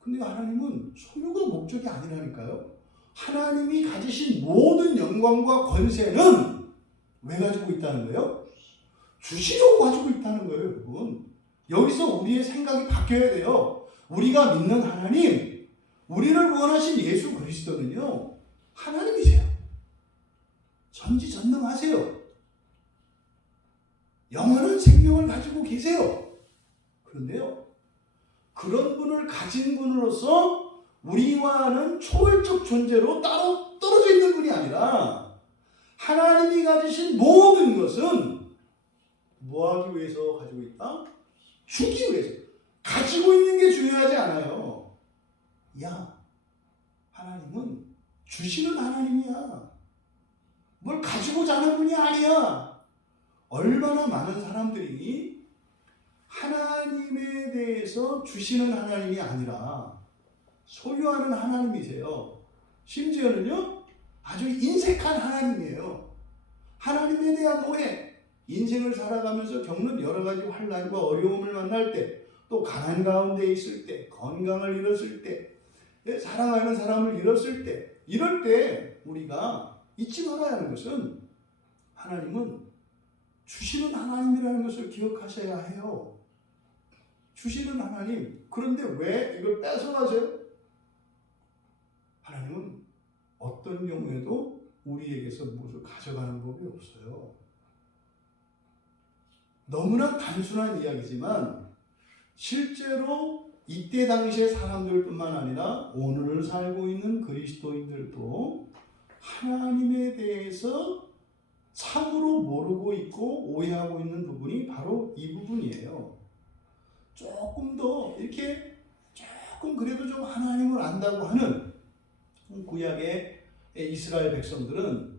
근데 하나님은 소유가 목적이 아니라니까요. 하나님이 가지신 모든 영광과 권세는 왜 가지고 있다는 거예요? 주시려고 가지고 있다는 거예요, 여러분. 여기서 우리의 생각이 바뀌어야 돼요. 우리가 믿는 하나님, 우리를 구원하신 예수 그리스도는요, 하나님이세요. 전지전능하세요. 영원한 생명을 가지고 계세요. 그런데요, 그런 분을 가진 분으로서 우리와는 초월적 존재로 따로 떨어져 있는 분이 아니라 하나님이 가지신 모든 것은 뭐 하기 위해서 가지고 있다? 주기 위해서. 가지고 있는 게 중요하지 않아요. 야, 하나님은 주시는 하나님이야. 뭘 가지고 자는 분이 아니야. 얼마나 많은 사람들이 하나님에 대해서 주시는 하나님이 아니라 소유하는 하나님이세요. 심지어는요, 아주 인색한 하나님이에요. 하나님에 대한 오해, 인생을 살아가면서 겪는 여러 가지 환난과 어려움을 만날 때, 또 가난 가운데 있을 때, 건강을 잃었을 때, 사랑하는 사람을 잃었을 때, 이럴 때 우리가 잊지 말아야 하는 것은 하나님은 주시는 하나님이라는 것을 기억하셔야 해요. 주시는 하나님. 그런데 왜 이걸 뺏어가세요? 하나님은 어떤 경우에도 우리에게서 무엇을 가져가는 법이 없어요. 너무나 단순한 이야기지만 실제로 이때 당시의 사람들뿐만 아니라 오늘을 살고 있는 그리스도인들도 하나님에 대해서 참으로 모르고 있고 오해하고 있는 부분이 바로 이 부분이에요. 조금 더 이렇게 조금 그래도 좀 하나님을 안다고 하는 구약의 이스라엘 백성들은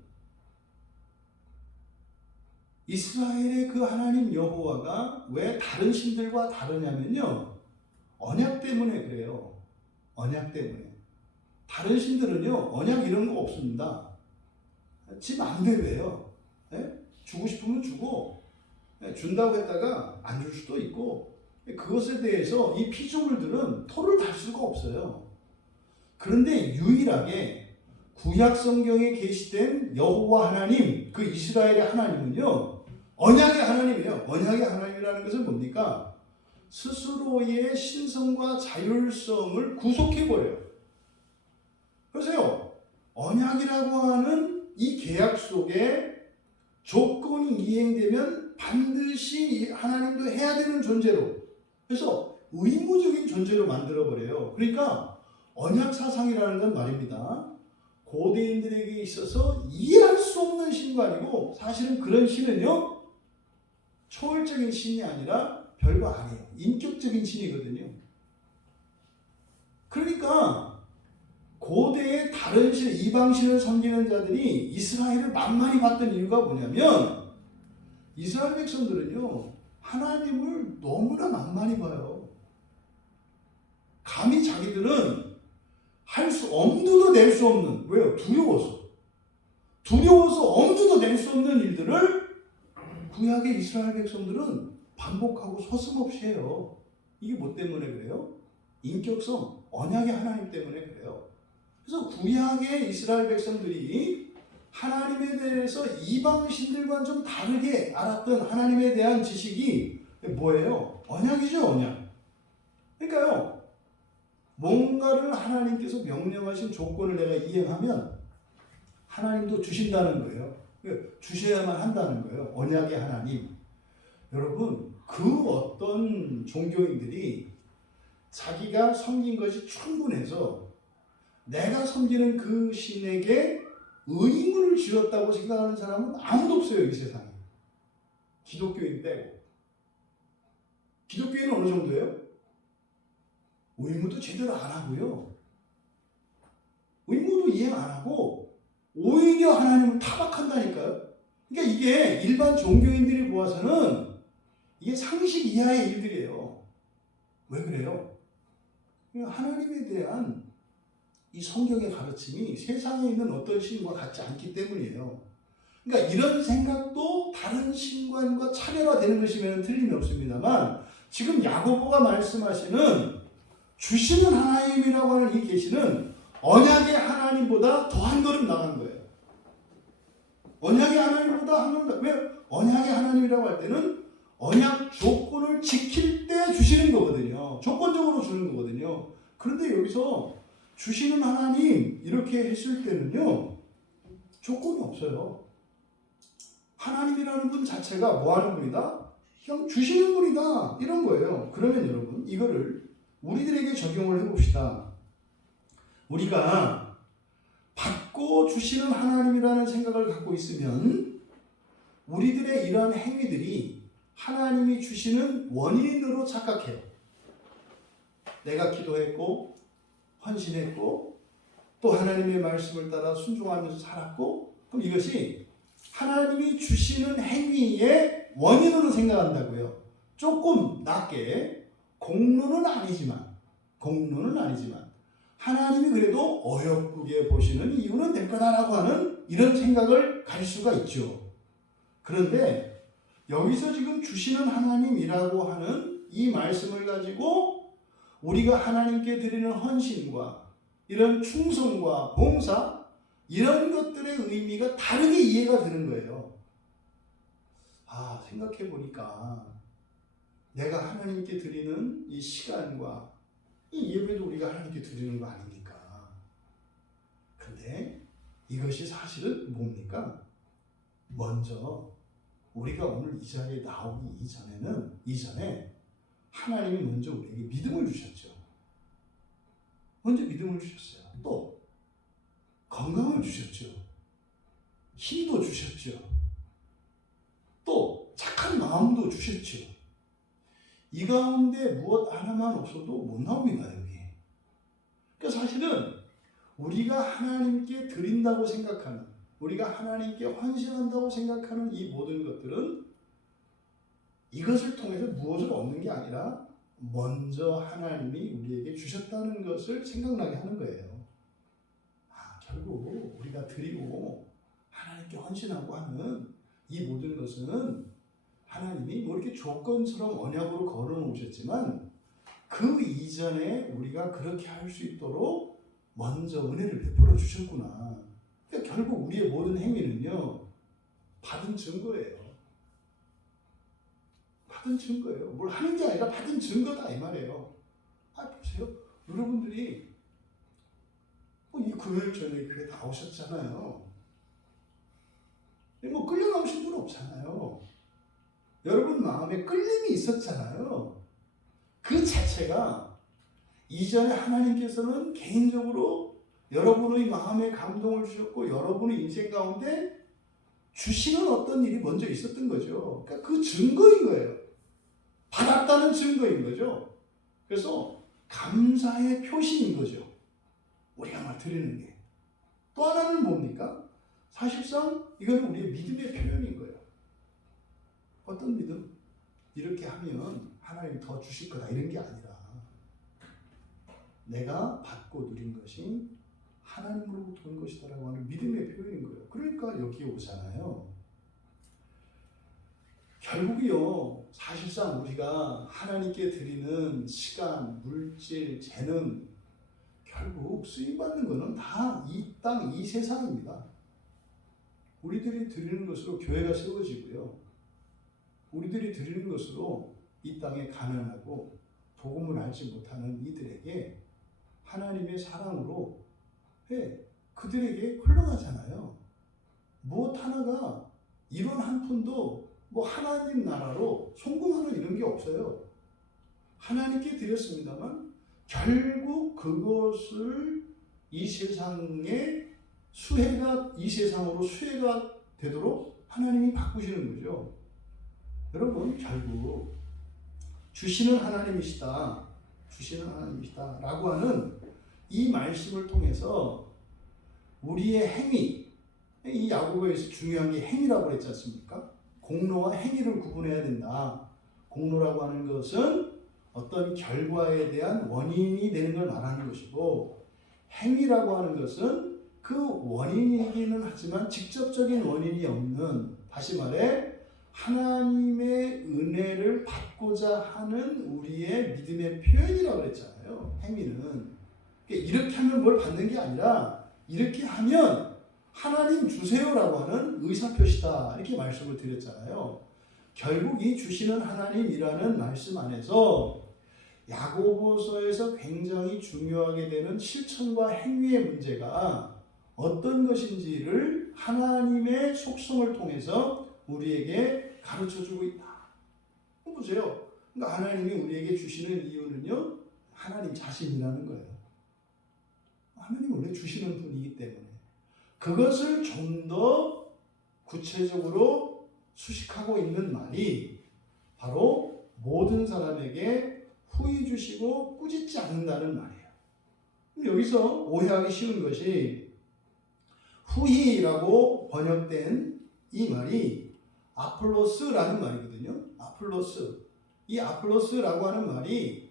이스라엘의 그 하나님 여호와가 왜 다른 신들과 다르냐면요, 언약 때문에 그래요. 언약 때문에. 다른 신들은요, 언약 이런 거 없습니다. 지 맘대로예요. 주고 싶으면 주고, 준다고 했다가 안 줄 수도 있고, 그것에 대해서 이 피조물들은 토를 달 수가 없어요. 그런데 유일하게 구약 성경에 계시된 여호와 하나님, 그 이스라엘의 하나님은요, 언약의 하나님이에요. 언약의 하나님이라는 것은 뭡니까? 스스로의 신성과 자율성을 구속해버려요. 그래서요, 언약이라고 하는 이 계약 속에 조건이 이행되면 반드시 하나님도 해야 되는 존재로, 그래서 의무적인 존재로 만들어버려요. 그러니까 언약 사상이라는 건 말입니다, 고대인들에게 있어서 이해할 수 없는 신도 아니고, 사실은 그런 신은요, 초월적인 신이 아니라 별거 아니에요. 인격적인 신이거든요. 그러니까 고대의 다른 신, 이방신을 섬기는 자들이 이스라엘을 만만히 봤던 이유가 뭐냐면, 이스라엘 백성들은요, 하나님을 너무나 만만히 봐요. 감히 자기들은 엄두도 낼 수 없는, 왜요? 두려워서 엄두도 낼 수 없는 일들을 구약의 이스라엘 백성들은 반복하고 서슴없이 해요. 이게 뭐 때문에 그래요? 인격성, 언약의 하나님 때문에 그래요. 그래서 구약의 이스라엘 백성들이 하나님에 대해서 이방신들과는 좀 다르게 알았던 하나님에 대한 지식이 뭐예요? 언약이죠, 언약. 그러니까요, 뭔가를 하나님께서 명령하신 조건을 내가 이행하면 하나님도 주신다는 거예요. 주셔야만 한다는 거예요. 언약의 하나님. 여러분, 그 어떤 종교인들이 자기가 섬긴 것이 충분해서 내가 섬기는 그 신에게 의무를 지었다고 생각하는 사람은 아무도 없어요, 이 세상에. 기독교인 빼고. 기독교인은 어느 정도예요? 의무도 제대로 안 하고요, 의무도 이행 안 하고 오히려 하나님을 타박한다니까요. 그러니까 이게 일반 종교인들이 보아서는 이게 상식 이하의 일들이에요. 왜 그래요? 하나님에 대한 이 성경의 가르침이 세상에 있는 어떤 신과 같지 않기 때문이에요. 그러니까 이런 생각도 다른 신관과 차별화되는 것이면 틀림이 없습니다만, 지금 야고보가 말씀하시는 주시는 하나님이라고 하는 이 계시는 언약의 하나님보다 더 한 걸음 나간 거예요. 언약의 하나님보다 한 걸음. 왜? 언약의 하나님이라고 할 때는 언약 조건을 지킬 때 주시는 거거든요. 조건적으로 주는 거거든요. 그런데 여기서 주시는 하나님 이렇게 했을 때는요, 조건이 없어요. 하나님이라는 분 자체가 뭐 하는 분이다? 그냥 주시는 분이다, 이런 거예요. 그러면 여러분, 이거를 우리들에게 적용을 해봅시다. 우리가 받고 주시는 하나님이라는 생각을 갖고 있으면 우리들의 이러한 행위들이 하나님이 주시는 원인으로 착각해요. 내가 기도했고 헌신했고 또 하나님의 말씀을 따라 순종하면서 살았고, 그럼 이것이 하나님이 주시는 행위의 원인으로 생각한다고요. 조금 낮게, 공로는 아니지만 하나님이 그래도 어여쁘게 보시는 이유는 될 거다라고 하는 이런 생각을 갈 수가 있죠. 그런데 여기서 지금 주시는 하나님이라고 하는 이 말씀을 가지고 우리가 하나님께 드리는 헌신과 이런 충성과 봉사, 이런 것들의 의미가 다르게 이해가 되는 거예요. 생각해 보니까 내가 하나님께 드리는 이 시간과 이 예배도 우리가 하나님께 드리는 거 아닙니까? 근데 이것이 사실은 뭡니까? 먼저 우리가 오늘 이 자리에 나오기 이전에 하나님이 먼저 우리에게 믿음을 주셨죠. 먼저 믿음을 주셨어요. 또 건강을 주셨죠. 힘도 주셨죠. 또 착한 마음도 주셨죠. 이 가운데 무엇 하나만 없어도 못 나옵니다, 여기. 사실은 우리가 하나님께 드린다고 생각하는, 우리가 하나님께 헌신한다고 생각하는 이 모든 것들은 이것을 통해서 무엇을 얻는 게 아니라 먼저 하나님이 우리에게 주셨다는 것을 생각나게 하는 거예요. 결국 우리가 드리고 하나님께 헌신하고 하는 이 모든 것은 하나님이 뭐 이렇게 조건처럼 언약으로 걸어 놓으셨지만 그 이전에 우리가 그렇게 할 수 있도록 먼저 은혜를 베풀어 주셨구나. 그러니까 결국 우리의 모든 행위는요, 받은 증거예요. 받은 증거예요. 뭘 하는 게 아니라 받은 증거다 이 말이에요. 보세요. 여러분들이 이 금요일 저녁에 교회 다 오셨잖아요. 뭐 끌려 나오신 분 없잖아요. 여러분 마음에 끌림이 있었잖아요. 그 자체가 이전에 하나님께서는 개인적으로 여러분의 마음에 감동을 주셨고 여러분의 인생 가운데 주시는 어떤 일이 먼저 있었던 거죠. 그러니까 그 증거인 거예요. 받았다는 증거인 거죠. 그래서 감사의 표시인 거죠. 우리가 말 드리는 게. 또 하나는 뭡니까? 사실상 이거는 우리의 믿음의 표현인 거예요. 어떤 믿음? 이렇게 하면 하나님이 더 주실 거다 이런 게 아니라 내가 받고 누린 것이 하나님으로부터 온 것이다라고 하는 믿음의 표현인 거예요. 그러니까 여기에 오잖아요. 결국이요, 사실상 우리가 하나님께 드리는 시간, 물질, 재능 결국 쓰임받는 것은 다 이 땅, 이 세상입니다. 우리들이 드리는 것으로 교회가 세워지고요. 우리들이 드리는 것으로 이 땅에 가난하고 복음을 알지 못하는 이들에게 하나님의 사랑으로 그들에게 흘러가잖아요. 무엇 하나가 이론 한 푼도 뭐 하나님 나라로 송금하는 이런 게 없어요. 하나님께 드렸습니다만 결국 그것을 이 세상에 이 세상으로 수혜가 되도록 하나님이 바꾸시는 거죠. 여러분 결국 주시는 하나님이시다 라고 하는 이 말씀을 통해서 우리의 행위, 이 야고보에서 중요한 게 행위라고 그랬지 않습니까? 공로와 행위를 구분해야 된다. 공로라고 하는 것은 어떤 결과에 대한 원인이 되는 걸 말하는 것이고, 행위라고 하는 것은 그 원인이기는 하지만 직접적인 원인이 없는, 다시 말해 하나님의 은혜를 받고자 하는 우리의 믿음의 표현이라고 그랬잖아요. 행위는 이렇게 하면 뭘 받는 게 아니라 이렇게 하면 하나님 주세요라고 하는 의사표시다 이렇게 말씀을 드렸잖아요. 결국 이 주시는 하나님이라는 말씀 안에서 야고보서에서 굉장히 중요하게 되는 실천과 행위의 문제가 어떤 것인지를 하나님의 속성을 통해서 우리에게 가르쳐주고 있다. 보세요. 그러니까 하나님이 우리에게 주시는 이유는요, 하나님 자신이라는 거예요. 하나님이 원래 주시는 분이기 때문에 그것을 좀 더 구체적으로 수식하고 있는 말이 바로 모든 사람에게 후히 주시고 꾸짖지 않는다는 말이에요. 여기서 오해하기 쉬운 것이 후히라고 번역된 이 말이 아폴로스라는 말이거든요. 아폴로스. 이 아폴로스라고 하는 말이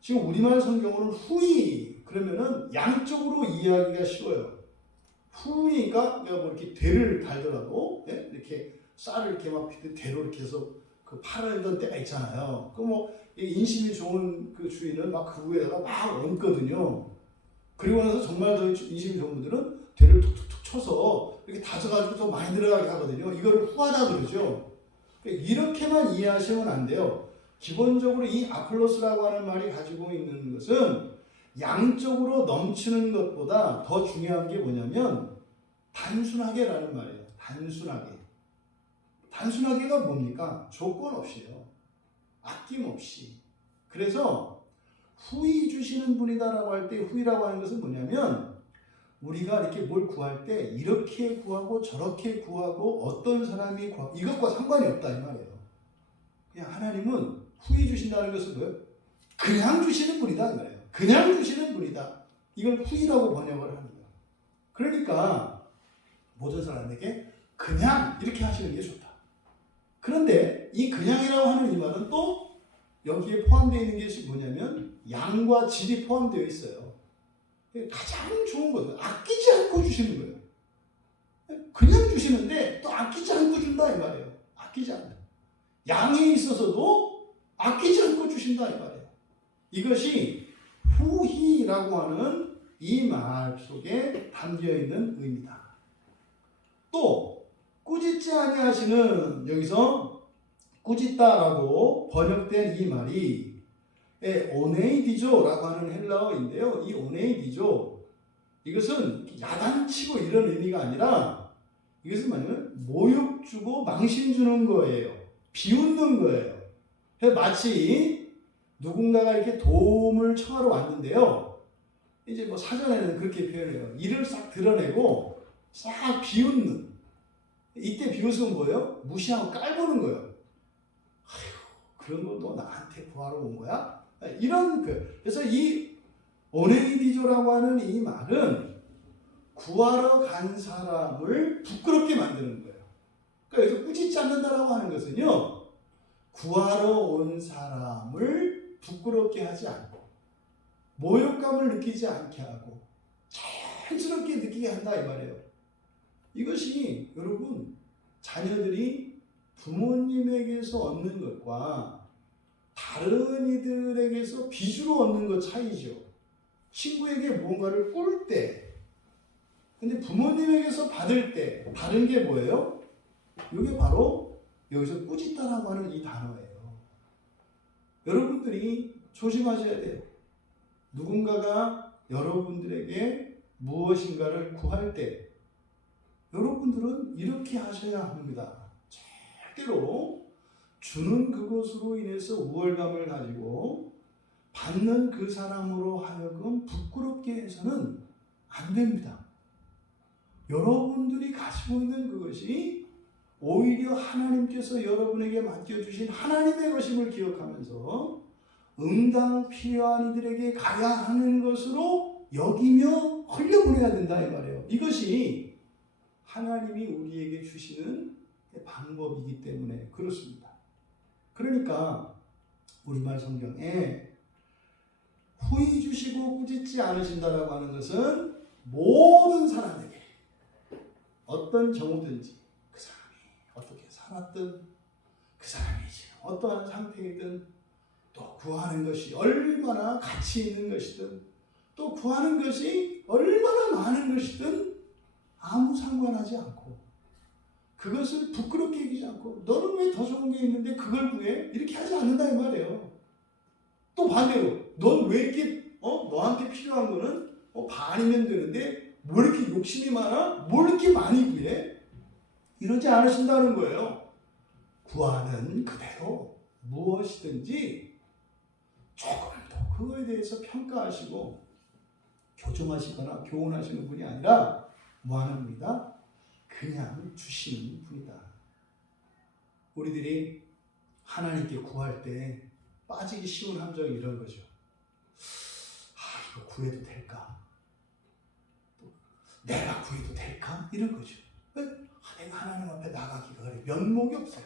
지금 우리말 성경으로는 후히 그러면은 양쪽으로 이해하기가 쉬워요. 후히니까 뭐 이렇게 대를 달더라도 이렇게 쌀을 이렇게 막 대로 이렇게 해서 그 팔아내던 때가 있잖아요. 그 뭐 인심이 좋은 그 주인은 막 그 위에다가 막 얹거든요. 그리고 나서 정말 더 인심이 좋은 분들은 대를 툭툭툭 쳐서 이렇게 다져가지고 더 많이 들어가게 하거든요. 이거를 후하다 그러죠. 이렇게만 이해하시면 안 돼요. 기본적으로 이 아폴로스라고 하는 말이 가지고 있는 것은 양쪽으로 넘치는 것보다 더 중요한 게 뭐냐면 단순하게라는 말이에요. 단순하게. 단순하게가 뭡니까? 조건 없이요. 아낌없이. 그래서 후히 주시는 분이다라고 할 때 후히라고 하는 것은 뭐냐면 우리가 이렇게 뭘 구할 때 이렇게 구하고 저렇게 구하고 어떤 사람이 구하고 이것과 상관이 없다 이 말이에요. 그냥 하나님은 후히 주신다는 것은 뭐예요? 그냥 주시는 분이다 이 말이에요. 그냥 주시는 분이다. 이걸 후이라고 번역을 하는 거예요. 그러니까 모든 사람에게 그냥 이렇게 하시는 게 좋다. 그런데 이 그냥이라고 하는 이 말은 또 여기에 포함되어 있는 것이 뭐냐면 양과 질이 포함되어 있어요. 가장 좋은 거예요. 아끼지 않고 주시는 거예요. 그냥 주시는데 또 아끼지 않고 준다 이 말이에요. 아끼지 않고. 양에 있어서도 아끼지 않고 주신다 이 말이에요. 이것이 후히라고 하는 이 말 속에 담겨 있는 의미다. 또 꾸짖지 아니하시는 여기서 꾸짖다라고 번역된 이 말이 오네이디조라고 하는 헬라어인데요. 이 오네이디조 이것은 야단치고 이런 의미가 아니라 이것은 뭐냐면 모욕 주고 망신 주는 거예요. 비웃는 거예요. 마치 누군가가 이렇게 도움을 청하러 왔는데요. 이제 뭐 사전에는 그렇게 표현해요. 이를 싹 드러내고 싹 비웃는. 이때 비웃으면 뭐예요? 무시하고 깔보는 거예요. 아휴, 그런 거 너 나한테 구하러 온 거야? 이런 그래서 이 오네이디조라고 하는 이 말은 구하러 간 사람을 부끄럽게 만드는 거예요. 그러니까 여기서 꾸짖지 않는다라고 하는 것은요. 구하러 온 사람을 부끄럽게 하지 않고 모욕감을 느끼지 않게 하고 자연스럽게 느끼게 한다 이 말이에요. 이것이 여러분 자녀들이 부모님에게서 얻는 것과 다른 이들에게서 빚으로 얻는 것 차이죠. 친구에게 뭔가를 꿀 때, 근데 부모님에게서 받을 때 다른 게 뭐예요? 이게 바로 여기서 꾸짖다라고 하는 이 단어예요. 여러분들이 조심하셔야 돼요. 누군가가 여러분들에게 무엇인가를 구할 때 여러분들은 이렇게 하셔야 합니다. 절대로 주는 그것으로 인해서 우월감을 가지고 받는 그 사람으로 하여금 부끄럽게 해서는 안 됩니다. 여러분들이 가지고 있는 그것이 오히려 하나님께서 여러분에게 맡겨주신 하나님의 것임을 기억하면서 응당 필요한 이들에게 가야 하는 것으로 여기며 흘려보내야 된다 이 말이에요. 이것이 하나님이 우리에게 주시는 방법이기 때문에 그렇습니다. 그러니까 우리말 성경에 후히 주시고 꾸짖지 않으신다라고 하는 것은 모든 사람에게 어떤 경우든지 그 사람이 어떻게 살았든 그 사람이 지금 어떠한 상태이든 또 구하는 것이 얼마나 가치 있는 것이든 또 구하는 것이 얼마나 많은 것이든 아무 상관하지 않고 그것을 부끄럽게 여기지 않고 너는 왜 더 좋은 게 있는데 그걸 구해? 이렇게 하지 않는다 이 말이에요. 또 반대로 넌 왜 이렇게 너한테 필요한 거는 반이면 되는데 뭐 이렇게 욕심이 많아? 뭘 이렇게 많이 구해? 이러지 않으신다는 거예요. 구하는 그대로 무엇이든지 조금 더 그거에 대해서 평가하시고 교정하시거나 교훈하시는 분이 아니라 뭐 하는 분이다? 그냥 주시는 분이다. 우리들이 하나님께 구할 때 빠지기 쉬운 함정이 이런 거죠. 이거 구해도 될까? 내가 구해도 될까? 이런 거죠. 내가 하나님 앞에 나가기가 그래. 면목이 없어요.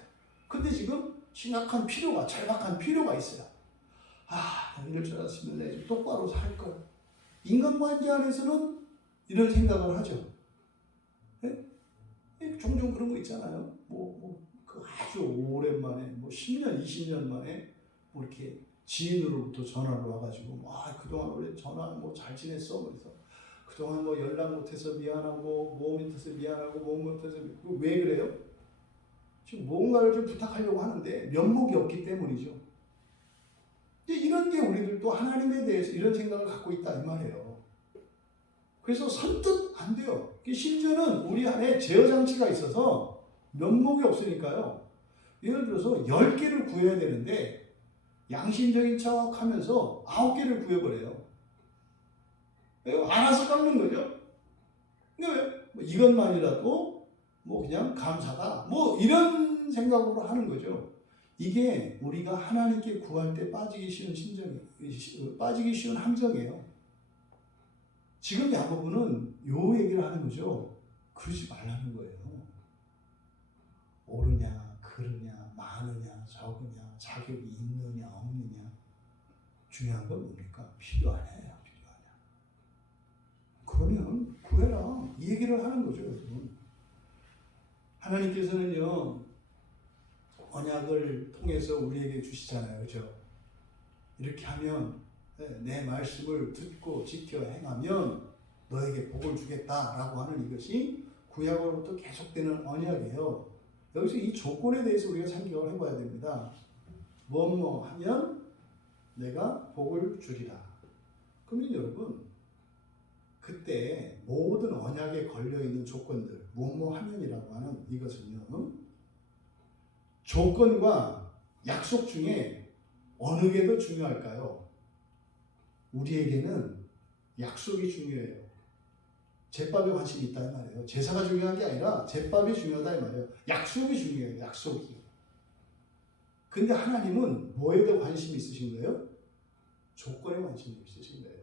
근데 지금 심각한 필요가, 절박한 필요가 있어요. 이럴 줄 알았으면 내가 좀 똑바로 살 걸. 인간관계 안에서는 이런 생각을 하죠. 네? 종종 그런 거 있잖아요. 그 아주 오랜만에, 10년, 20년 만에, 이렇게 지인으로부터 전화를 와가지고, 그동안 원래 전화 잘 지냈어? 그래서 그동안 연락 못해서 미안하고, 못해서 미안하고, 못해서, 왜 그래요? 지금 뭔가를 좀 부탁하려고 하는데, 면목이 없기 때문이죠. 이런 게 우리들도 하나님에 대해서 이런 생각을 갖고 있다, 이 말이에요. 그래서 선뜻 안 돼요. 심지어는 우리 안에 제어장치가 있어서 면목이 없으니까요. 예를 들어서 10개를 구해야 되는데 양심적인 척 하면서 9개를 구해버려요. 알아서 깎는 거죠. 근데 왜? 이것만이라도 그냥 감사다. 이런 생각으로 하는 거죠. 이게 우리가 하나님께 구할 때 빠지기 쉬운 함정이에요. 지금 야고보는 요 얘기를 하는 거죠. 그러지 말라는 거예요. 옳으냐, 그르냐, 많으냐, 적으냐, 자격이 있느냐, 없느냐. 중요한 건 뭡니까? 필요하냐, 필요하냐. 그러면 구해라. 이 얘기를 하는 거죠, 여러분. 하나님께서는요, 언약을 통해서 우리에게 주시잖아요. 그죠? 이렇게 하면 내 말씀을 듣고 지켜 행하면 너에게 복을 주겠다라고 하는 이것이 구약으로부터 계속되는 언약이에요. 여기서 이 조건에 대해서 우리가 생각을 해봐야 됩니다. 뭐뭐 하면 내가 복을 주리라. 그러면 여러분 그때 모든 언약에 걸려있는 조건들 뭐뭐 하면이라고 하는 이것은요. 조건과 약속 중에 어느 게 더 중요할까요? 우리에게는 약속이 중요해요. 제밥에 관심이 있다 이 말이에요. 제사가 중요한 게 아니라 제밥이 중요하다 이 말이에요. 약속이 중요해요. 약속이. 근데 하나님은 뭐에 더 관심이 있으신 거예요? 조건에 관심이 있으신 거예요.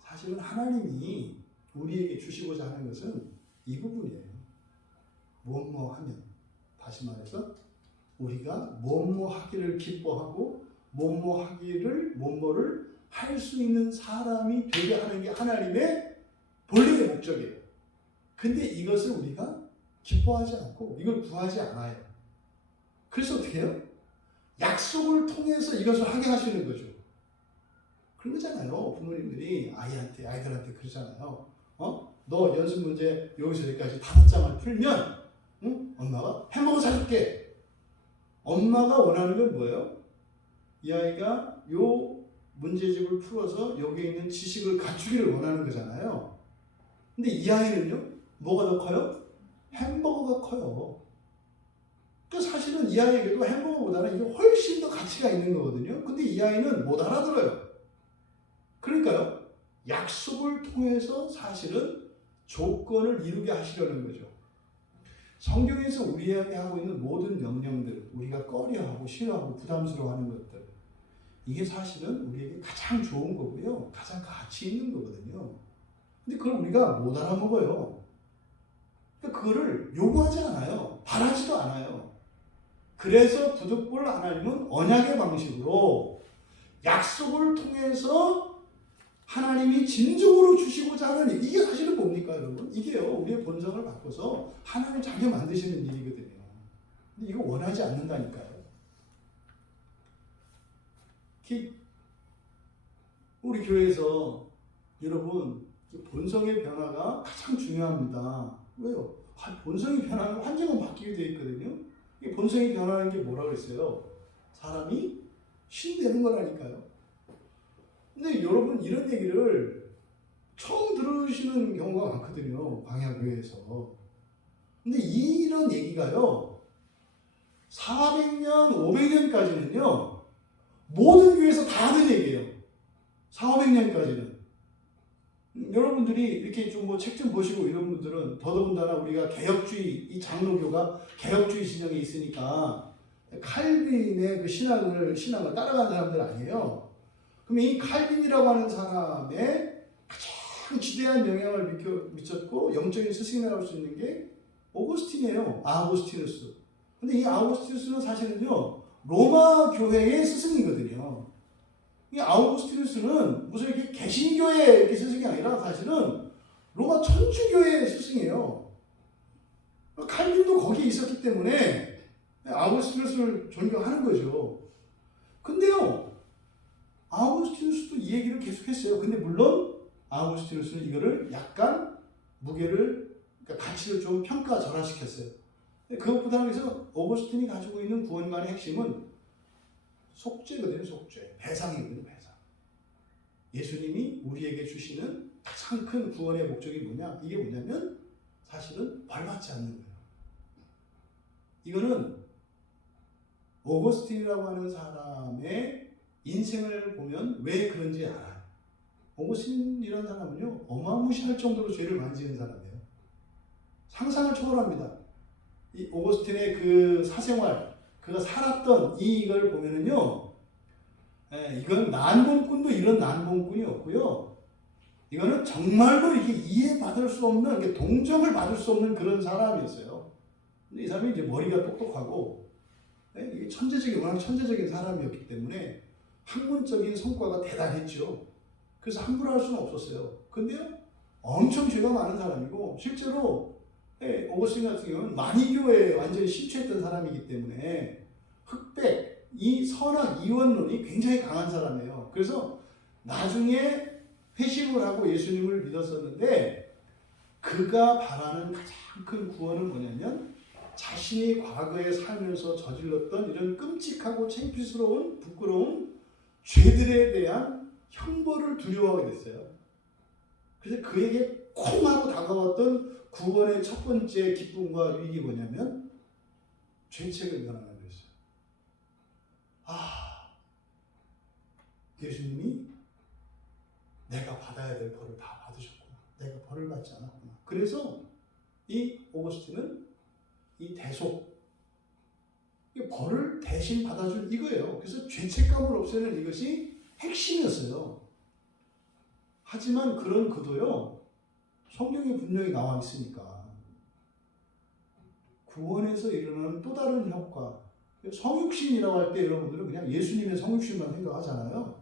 사실은 하나님이 우리에게 주시고자 하는 것은 이 부분이에요. 뭐뭐 하면, 다시 말해서 우리가 뭐뭐 하기를 기뻐하고 뭐뭐 하기를 뭐뭐를 할 수 있는 사람이 되게 하는 게 하나님의 본래의 목적이에요. 근데 이것을 우리가 기뻐하지 않고 이걸 구하지 않아요. 그래서 어떻게 해요? 약속을 통해서 이것을 하게 하시는 거죠. 그런 거잖아요. 부모님들이 아이들한테 그러잖아요. 너 연습 문제 여기서 여기까지 5장을 풀면 응? 엄마가 햄버거 사줄게. 엄마가 원하는 건 뭐예요? 이 아이가 요 문제집을 풀어서 여기에 있는 지식을 갖추기를 원하는 거잖아요. 근데 이 아이는요? 뭐가 더 커요? 햄버거가 커요. 그러니까 사실은 이 아이에게도 햄버거보다는 이게 훨씬 더 가치가 있는 거거든요. 근데 이 아이는 못 알아들어요. 그러니까요. 약속을 통해서 사실은 조건을 이루게 하시려는 거죠. 성경에서 우리에게 하고 있는 모든 명령들, 우리가 꺼려하고 싫어하고 부담스러워하는 것들, 이게 사실은 우리에게 가장 좋은 거고요. 가장 가치 있는 거거든요. 근데 그걸 우리가 못 알아먹어요. 그러니까 그거를 요구하지 않아요. 바라지도 않아요. 그래서 부득불 하나님은 언약의 방식으로 약속을 통해서 하나님이 진정으로 주시고자 하는 이게 사실은 뭡니까 여러분? 이게요. 우리의 본성을 바꿔서 하나님을 자기 만드시는 일이거든요. 근데 이거 원하지 않는다니까요. 우리 교회에서 여러분 본성의 변화가 가장 중요합니다. 왜요? 본성이 변하면 환경은 바뀌게 되어 있거든요. 본성이 변하는 게 뭐라고 그랬어요? 사람이 신 되는 거라니까요. 근데 여러분 이런 얘기를 처음 들으시는 경우가 많거든요. 광야교회에서. 근데 이런 얘기가요. 400년, 500년까지는요. 모든 교회에서 다 하는 얘기예요. 400~500년까지는. 여러분들이 이렇게 좀 뭐 책 좀 보시고 이런 분들은 더더군다나 우리가 개혁주의, 이 장로교가 개혁주의 신앙에 있으니까 칼빈의 그 신앙을 따라가는 사람들 아니에요. 그럼 이 칼빈이라고 하는 사람의 가장 지대한 영향을 미쳤고 영적인 스승이라고 할 수 있는 게 오거스틴이에요. 아우구스티누스. 근데 이 아우구스티누스는 사실은요 로마 교회의 스승이거든요. 이 아우구스티누스는 무슨 이렇게 개신교의 이렇게 스승이 아니라 사실은 로마 천주교의 스승이에요. 칼빈도 거기에 있었기 때문에 아우구스티누스를 존경하는 거죠. 근데요, 아우구스티누스도 이 얘기를 계속했어요. 근데 물론 아우구스티누스는 이거를 약간 무게를, 그러니까 가치를 좀 평가절하시켰어요. 그것보다는 그래서 오거스틴이 가지고 있는 구원관의 핵심은 속죄거든요. 속죄. 배상이거든요. 배상. 예수님이 우리에게 주시는 가장 큰 구원의 목적이 뭐냐? 이게 뭐냐면 사실은 벌받지 않는 거예요. 이거는 오거스틴이라고 하는 사람의 인생을 보면 왜 그런지 알아요. 오거스틴이라는 사람은요, 어마무시할 정도로 죄를 많이 지은 사람이에요. 상상을 초월합니다. 이 오거스틴의 그 사생활, 그가 살았던 이걸 보면은요, 이건 난봉꾼도 이런 난봉꾼이 없고요. 이거는 정말로 이게 이해받을 수 없는, 이게 동정을 받을 수 없는 그런 사람이었어요. 근데 이 사람이 이제 머리가 똑똑하고, 이게 워낙 천재적인 사람이었기 때문에 학문적인 성과가 대단했죠. 그래서 함부로 할 수는 없었어요. 근데요, 엄청 죄가 많은 사람이고, 실제로 오거스틴 같은 경우는 마니교에 완전히 심취했던 사람이기 때문에 흑백, 이 선악 이원론이 굉장히 강한 사람이에요. 그래서 나중에 회심을 하고 예수님을 믿었었는데, 그가 바라는 가장 큰 구원은 뭐냐면 자신이 과거에 살면서 저질렀던 이런 끔찍하고 창피스러운 부끄러운 죄들에 대한 형벌을 두려워하게 됐어요. 그래서 그에게 콩 하고 다가왔던 구원의 첫 번째 기쁨과 유익이 뭐냐면 죄책을 면하는 거였어요. 예수님이 내가 받아야 될 벌을 다 받으셨구나. 내가 벌을 받지 않았구나. 그래서 이 오거스틴은 이 대속, 이 벌을 대신 받아줄 이거예요. 그래서 죄책감을 없애는 이것이 핵심이었어요. 하지만 그런 그도요, 성경에 분명히 나와 있으니까 구원에서 일어나는 또 다른 효과, 성육신이라고 할 때 여러분들은 그냥 예수님의 성육신만 생각하잖아요.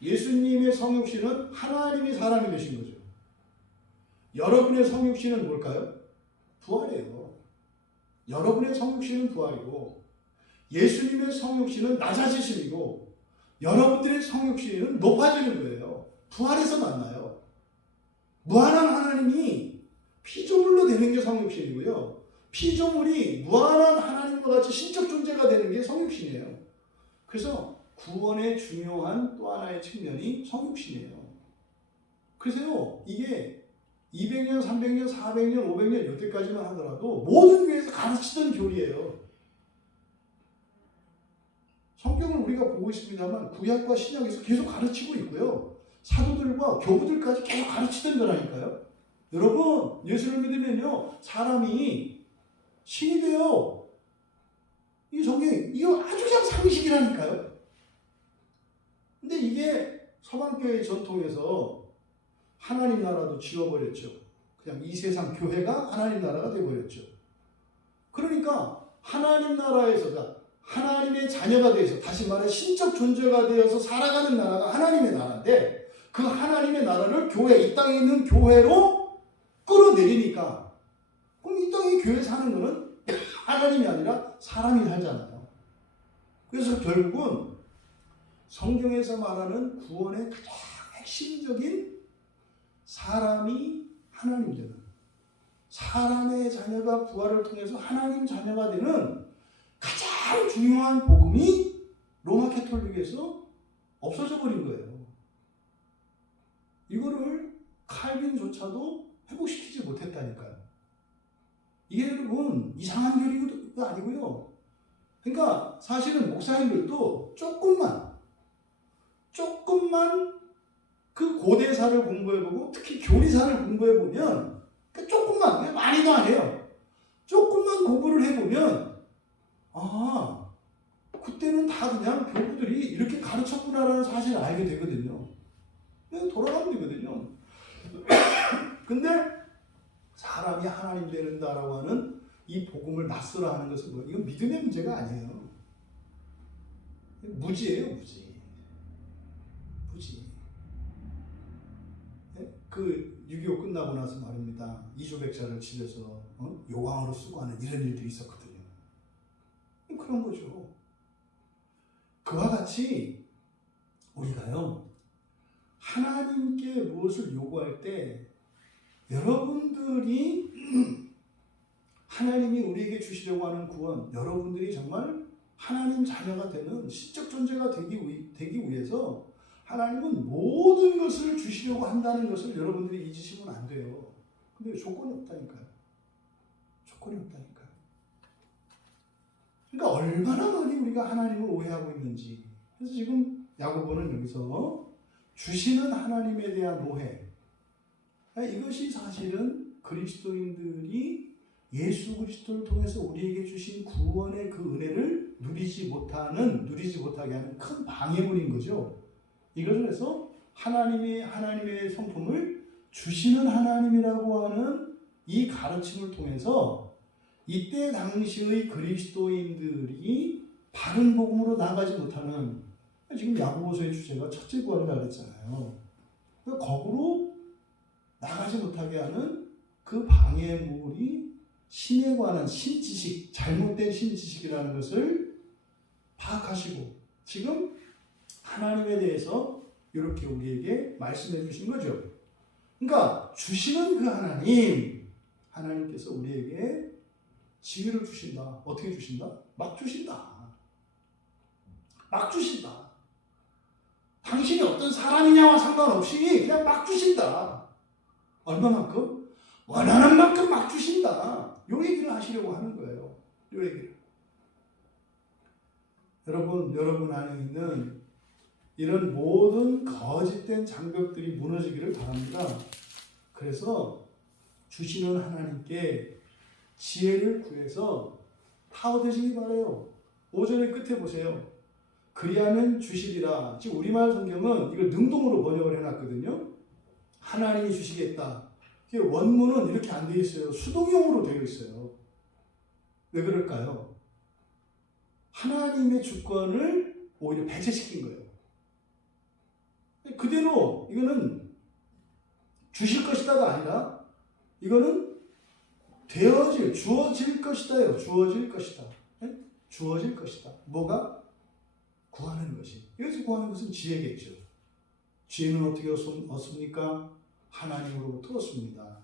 예수님의 성육신은 하나님이 사람이 되신 거죠. 여러분의 성육신은 뭘까요? 부활이에요. 여러분의 성육신은 부활이고, 예수님의 성육신은 낮아지심이고, 여러분들의 성육신은 높아지는 거예요. 부활에서 만나요. 무한한 하나님이 피조물로 되는 게 성육신이고요, 피조물이 무한한 하나님과 같이 신적 존재가 되는 게 성육신이에요. 그래서 구원의 중요한 또 하나의 측면이 성육신이에요. 그래서요, 이게 200년, 300년, 400년, 500년 여태까지만 하더라도 모든 교회에서 가르치던 교리예요. 성경을 우리가 보고 있습니다만 구약과 신약에서 계속 가르치고 있고요, 사도들과 교부들까지 계속 가르치던 거라니까요. 여러분, 예수를 믿으면요, 사람이 신이 돼요. 이 성경, 이거 아주 그냥 상식이라니까요. 근데 이게 서방교회 전통에서 하나님 나라도 지워버렸죠. 그냥 이 세상 교회가 하나님 나라가 되어버렸죠. 그러니까 하나님 나라에서, 하나님의 자녀가 되어서, 다시 말해 신적 존재가 되어서 살아가는 나라가 하나님의 나라인데, 그 하나님의 나라를 교회, 이 땅에 있는 교회로 끌어내리니까, 그럼 이 땅에 교회 사는 거는 하나님이 아니라 사람이 살잖아요. 그래서 결국은 성경에서 말하는 구원의 가장 핵심적인 사람이 하나님 되는, 사람의 자녀가 부활을 통해서 하나님 자녀가 되는 가장 중요한 복음이 로마 캐톨릭에서 없어져 버린 거예요. 이거를 칼빈조차도 회복시키지 못했다니까요. 이게 여러분 이상한 교리가 아니고요. 그러니까 사실은 목사님들도 조금만 그 고대사를 공부해보고 특히 교리사를 공부해보면, 조금만, 많이도 아니에요, 조금만 공부를 해보면 그때는 다 그냥 교부들이 이렇게 가르쳤구나라는 사실을 알게 되거든요. 돌아가면 되거든요. 근데 사람이 하나님 되는다라고 하는 이 복음을 낯설어 하는 것은 뭐예요? 이건 믿음의 문제가 아니에요. 무지예요, 무지. 그 6.25 끝나고 나서 말입니다, 이조백자를 집에서 요강으로 쓰고 하는 이런 일들이 있었거든요. 그런 거죠. 그와 같이 우리가요, 하나님께 무엇을 요구할 때 여러분들이 하나님이 우리에게 주시려고 하는 구원, 여러분들이 정말 하나님 자녀가 되는 신적 존재가 되기 위해서 하나님은 모든 것을 주시려고 한다는 것을 여러분들이 잊으시면 안 돼요. 근데 조건이 없다니까요. 조건이 없다니까요. 그러니까 얼마나 많이 우리가 하나님을 오해하고 있는지. 그래서 지금 야고보는 여기서 주시는 하나님에 대한 오해, 이것이 사실은 그리스도인들이 예수 그리스도를 통해서 우리에게 주신 구원의 그 은혜를 누리지 못하게 하는 큰 방해물인 거죠. 이것을 해서 하나님의 성품을 주시는 하나님이라고 하는 이 가르침을 통해서 이때 당시의 그리스도인들이 바른 복음으로 나가지 못하는, 지금 야고보서의 주제가 첫째 구원이라고 그랬잖아요. 거꾸로 나가지 못하게 하는 그 방해물이 신에 관한 신지식, 잘못된 신지식이라는 것을 파악하시고 지금 하나님에 대해서 이렇게 우리에게 말씀해 주신 거죠. 그러니까 주시는 그 하나님께서 우리에게 지혜를 주신다. 어떻게 주신다? 막 주신다. 막 주신다. 당신이 어떤 사람이냐와 상관없이 그냥 막 주신다. 얼마만큼? 원하는 만큼 막 주신다. 요 얘기를 하시려고 하는 거예요. 요 얘기를. 여러분 안에 있는 이런 모든 거짓된 장벽들이 무너지기를 바랍니다. 그래서 주시는 하나님께 지혜를 구해서 타워되시기 바라요. 5절의 끝에 보세요. 그리하면 주시리라. 지금 우리말 성경은 이걸 능동으로 번역을 해놨거든요. 하나님이 주시겠다. 원문은 이렇게 안 되어 있어요. 수동형으로 되어 있어요. 왜 그럴까요? 하나님의 주권을 오히려 배제시킨 거예요. 그대로 이거는 주실 것이다가 아니라 이거는 주어질 것이다요. 주어질 것이다. 주어질 것이다. 뭐가? 구하는 것이. 여기서 구하는 것은 지혜겠죠. 지혜는 어떻게 얻습니까? 하나님으로부터 얻습니다.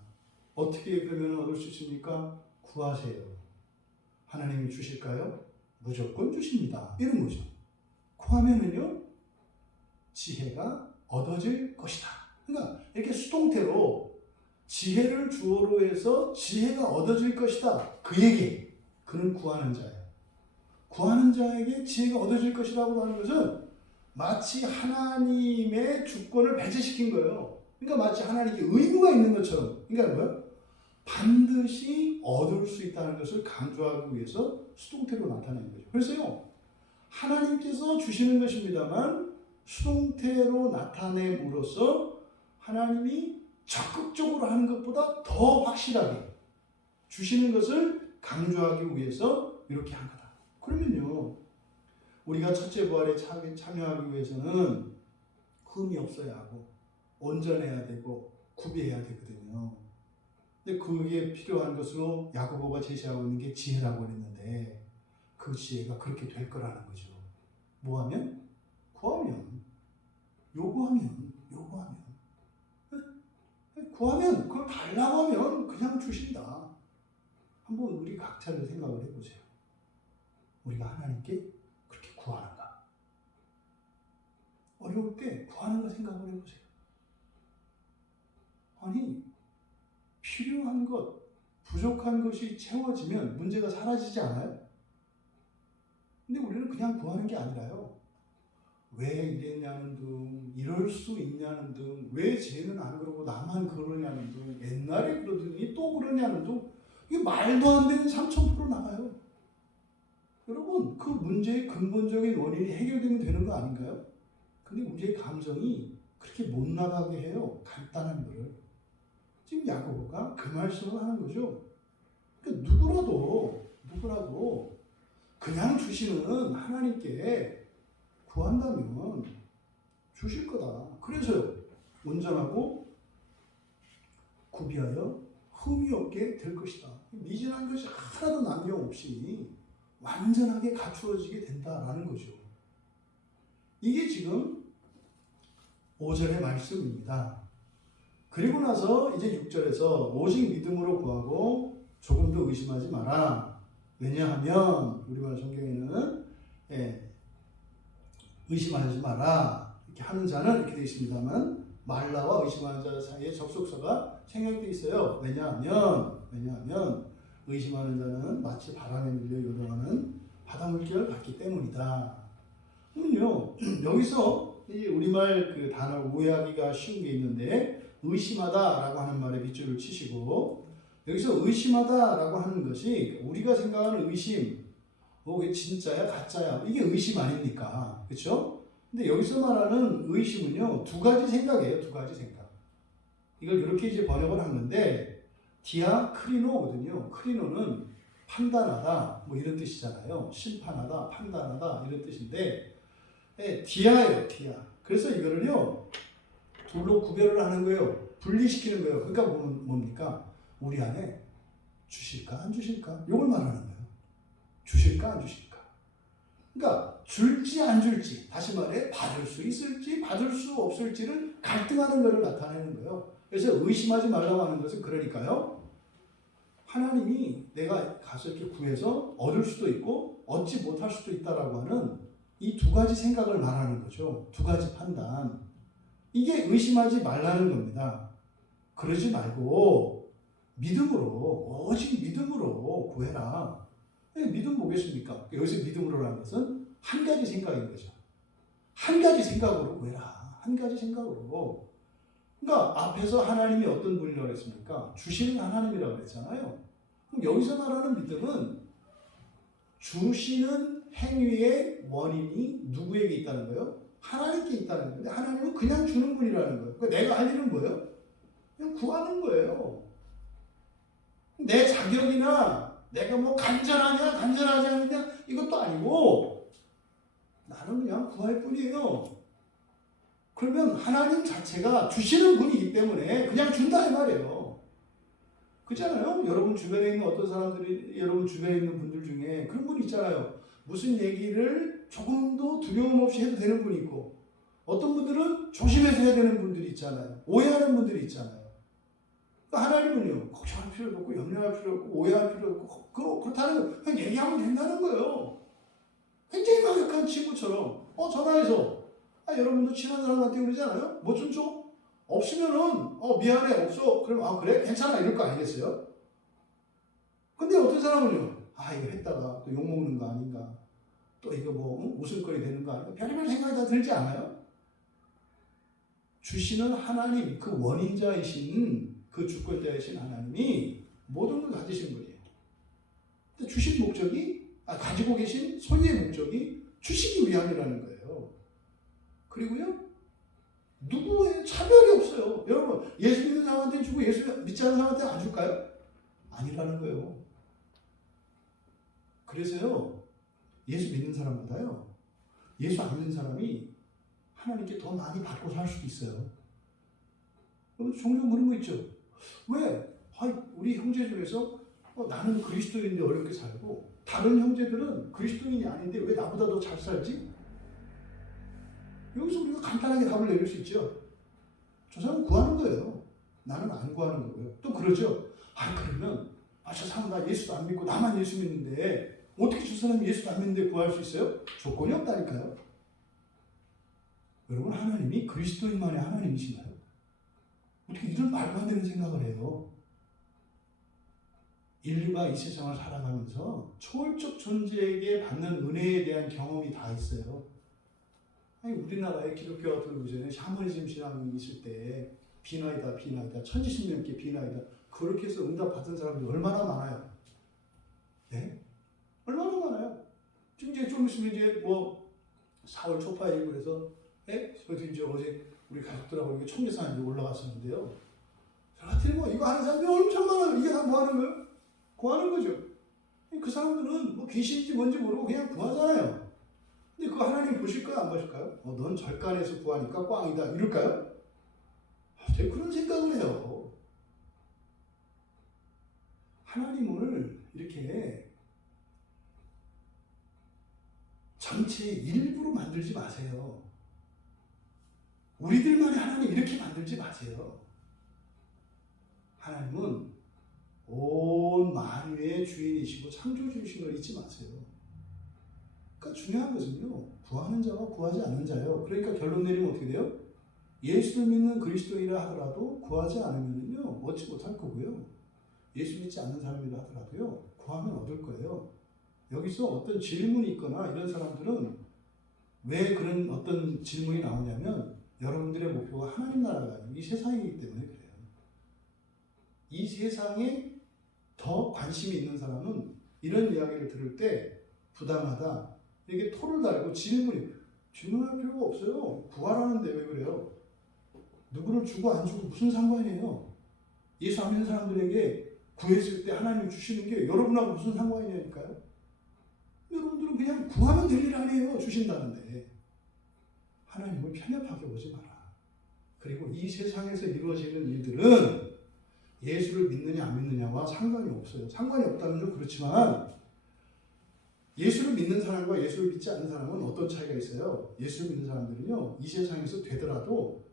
어떻게 그러면 얻을 수 있습니까? 구하세요. 하나님이 주실까요? 무조건 주십니다. 이런 거죠. 구하면은요, 지혜가 얻어질 것이다. 그러니까 이렇게 수동태로 지혜를 주어로 해서 지혜가 얻어질 것이다. 그에게, 그는 구하는 자예요. 구하는 자에게 지혜가 얻어질 것이라고 하는 것은 마치 하나님의 주권을 배제시킨 거예요. 그러니까 마치 하나님께 의무가 있는 것처럼. 그러니까 뭐야? 반드시 얻을 수 있다는 것을 강조하기 위해서 수동태로 나타낸 거죠. 그래서요, 하나님께서 주시는 것입니다만 수동태로 나타냄으로써 하나님이 적극적으로 하는 것보다 더 확실하게 주시는 것을 강조하기 위해서 이렇게 한 거다. 그러면요, 우리가 첫째 부활에 참여하기 위해서는 흠이 없어야 하고 온전해야 되고 구비해야 되거든요. 근데 그게 필요한 것으로 야고보가 제시하고 있는 게 지혜라고 했는데 그 지혜가 그렇게 될 거라는 거죠. 뭐하면? 구하면, 요구하면. 구하면, 그걸 달라고 하면 그냥 주신다. 한번 우리 각자를 생각을 해보세요. 우리가 하나님께 그렇게 구하는가? 어려울 때 구하는가 생각을 해보세요. 아니, 필요한 것, 부족한 것이 채워지면 문제가 사라지지 않아요? 근데 우리는 그냥 구하는 게 아니라요. 왜 이랬냐는 등, 이럴 수 있냐는 등, 왜 쟤는 안 그러고 나만 그러냐는 등, 옛날에 그러더니 또 그러냐는 등, 이게 말도 안 되는 3000% 나가요. 여러분, 그 문제의 근본적인 원인이 해결되면 되는 거 아닌가요? 근데 우리의 감정이 그렇게 못 나가게 해요. 간단한 거를. 지금 야고보가 그 말씀을 하는 거죠. 그러니까 누구라도 그냥 주시는 하나님께 구한다면 주실 거다. 그래서요, 온전하고 구비하여 흠이 없게 될 것이다. 미진한 것이 하나도 남김없이 완전하게 갖추어지게 된다라는 거죠. 이게 지금 5절의 말씀입니다. 그리고 나서 이제 6절에서 오직 믿음으로 구하고 조금도 의심하지 마라. 왜냐하면 우리말 성경에는 의심하지 마라 이렇게 하는 자는 이렇게 되어 있습니다만 말라와 의심하는 자 사이에 접속사가 생략되어 있어요. 왜냐하면 의심하는 자는 마치 바람에 밀려 요동하는 바닷물결을 받기 때문이다. 그러면요, 여기서 이 우리말 그 단어 오해하기가 쉬운 게 있는데 의심하다라고 하는 말에 밑줄을 치시고 여기서 의심하다라고 하는 것이 우리가 생각하는 의심, 이게 진짜야 가짜야 이게 의심 아닙니까? 그렇죠? 근데 여기서 말하는 의심은요, 두 가지 생각이에요. 두 가지 생각. 이걸 이렇게 이제 번역을 하는데, 디아크리노거든요. 크리노는 판단하다, 뭐 이런 뜻이잖아요. 심판하다, 판단하다, 이런 뜻인데, 디아예요, 디아. 그래서 이거를요, 둘로 구별을 하는 거예요. 분리시키는 거예요. 그러니까 뭡니까? 우리 안에 주실까, 안 주실까? 이걸 말하는 거예요. 주실까, 안 주실까? 그러니까 줄지 안 줄지, 다시 말해 받을 수 있을지 받을 수 없을지를 갈등하는 것을 나타내는 거예요. 그래서 의심하지 말라고 하는 것은 그러니까요, 하나님이 내가 가서 이렇게 구해서 얻을 수도 있고 얻지 못할 수도 있다라고 하는 이 두 가지 생각을 말하는 거죠. 두 가지 판단. 이게 의심하지 말라는 겁니다. 그러지 말고 믿음으로, 오직 믿음으로 구해라. 믿음 뭐겠습니까? 여기서 믿음으로라는 것은 한 가지 생각인 거죠. 한 가지 생각으로 구해라. 한 가지 생각으로. 그러니까 앞에서 하나님이 어떤 분이라고 했습니까? 주시는 하나님이라고 했잖아요. 그럼 여기서 말하는 믿음은 주시는 행위의 원인이 누구에게 있다는 거예요? 하나님께 있다는 건데, 하나님은 그냥 주는 분이라는 거예요. 그러니까 내가 할 일은 뭐예요? 그냥 구하는 거예요. 내 자격이나 내가 뭐 간절하냐 간절하지 않느냐 이것도 아니고 나는 그냥 구할 뿐이에요. 그러면 하나님 자체가 주시는 분이기 때문에 그냥 준다 이 말이에요. 그렇잖아요. 여러분 주변에 있는 어떤 사람들이, 여러분 주변에 있는 분들 중에 그런 분 있잖아요. 무슨 얘기를 조금도 두려움 없이 해도 되는 분이 있고, 어떤 분들은 조심해서 해야 되는 분들이 있잖아요. 오해하는 분들이 있잖아요. 하나님은요, 걱정할 필요도 없고, 염려할 필요 없고, 오해할 필요 없고, 그렇다는 거, 그냥 얘기하면 된다는 거예요. 굉장히 막역한 친구처럼, 전화해서, 여러분도 친한 사람한테 그러잖아요? 뭐 좀 줘? 없으면은, 미안해, 없어. 그럼, 그래? 괜찮아. 이럴 거 아니겠어요? 근데 어떤 사람은요, 이거 했다가 또 욕먹는 거 아닌가? 또 이거 뭐, 웃을거리 되는 거 아닌가? 별의별 생각이 다 들지 않아요? 주시는 하나님, 그 원인자이신, 그 주권자이신 하나님이 모든 걸 가지신 분이에요. 주신 목적이, 가지고 계신 소유의 목적이 주시기 위함이라는 거예요. 그리고요, 누구의 차별이 없어요. 여러분, 예수 믿는 사람한테 주고 예수 믿지 않는 사람한테 안 줄까요? 아니라는 거예요. 그래서요, 예수 믿는 사람보다요, 예수 안 믿는 사람이 하나님께 더 많이 받고 살 수도 있어요. 종종 그런 거 있죠. 왜? 우리 형제 중에서 나는 그리스도인인데 어렵게 살고 다른 형제들은 그리스도인이 아닌데 왜 나보다 더 잘 살지? 여기서 우리가 간단하게 답을 내릴 수 있죠. 저 사람은 구하는 거예요. 나는 안 구하는 거고요. 또 그러죠. 그러면 저 사람 나 예수도 안 믿고 나만 예수 믿는데 어떻게 저 사람이 예수도 안 믿는데 구할 수 있어요? 조건이 없다니까요. 여러분, 하나님이 그리스도인만의 하나님이신가요? 어떻게 이런 말도 안 되는 생각을 해요? 인류가 이 세상을 살아가면서 초월적 존재에게 받는 은혜에 대한 경험이 다 있어요. 우리나라에 기독교 같은 경우는 샤머니즘 신앙이 있을 때 비나이다 천지신명께 비나이다 그렇게 해서 응답 받은 사람들이 얼마나 많아요? 네? 얼마나 많아요? 지금 이제 좀 있으면 이제 4월 초파이고 그래서 저도 이제 어제 우리 가족들하고 이렇게 청계산 올라갔었는데요. 저한테 이거 하는 사람이 엄청 많아요. 이게 다 뭐 하는 거예요? 구하는 거죠. 그 사람들은 귀신인지 뭔지 모르고 그냥 구하잖아요. 근데 그거 하나님 보실까요? 안 보실까요? 넌 절간에서 구하니까 꽝이다. 이럴까요? 제가 그런 생각을 해요. 하나님을 이렇게 전체의 일부로 만들지 마세요. 우리들만의 하나님 이렇게 만들지 마세요. 하나님은 온 만유의 주인이시고 창조주이신 걸 잊지 마세요. 그러니까 중요한 것은요, 구하는 자와 구하지 않는 자예요. 그러니까 결론 내리면 어떻게 돼요? 예수를 믿는 그리스도인이라 하더라도 구하지 않으면요 얻지 못할 거고요. 예수 믿지 않는 사람이라 하더라도요 구하면 얻을 거예요. 여기서 어떤 질문이 있거나 이런 사람들은 왜 그런 어떤 질문이 나오냐면 여러분들의 목표가 하나님 나라가 아니고 이 세상이기 때문에 그래요. 이 세상에 더 관심이 있는 사람은 이런 이야기를 들을 때 부당하다 이렇게 토를 달고 질문이 질문할 필요가 없어요. 구하라는데 왜 그래요? 누구를 주고 안 주고 무슨 상관이에요? 예수 안 믿는 사람들에게 구했을 때 하나님이 주시는 게 여러분하고 무슨 상관이냐니까요? 여러분들은 그냥 구하면 될 일 아니에요. 주신다는데. 하나님을 편협하게 보지 마라. 그리고 이 세상에서 이루어지는 일들은 예수를 믿느냐 안 믿느냐와 상관이 없어요. 상관이 없다면 좀 그렇지만 예수를 믿는 사람과 예수를 믿지 않는 사람은 어떤 차이가 있어요? 예수를 믿는 사람들은요, 이 세상에서 되더라도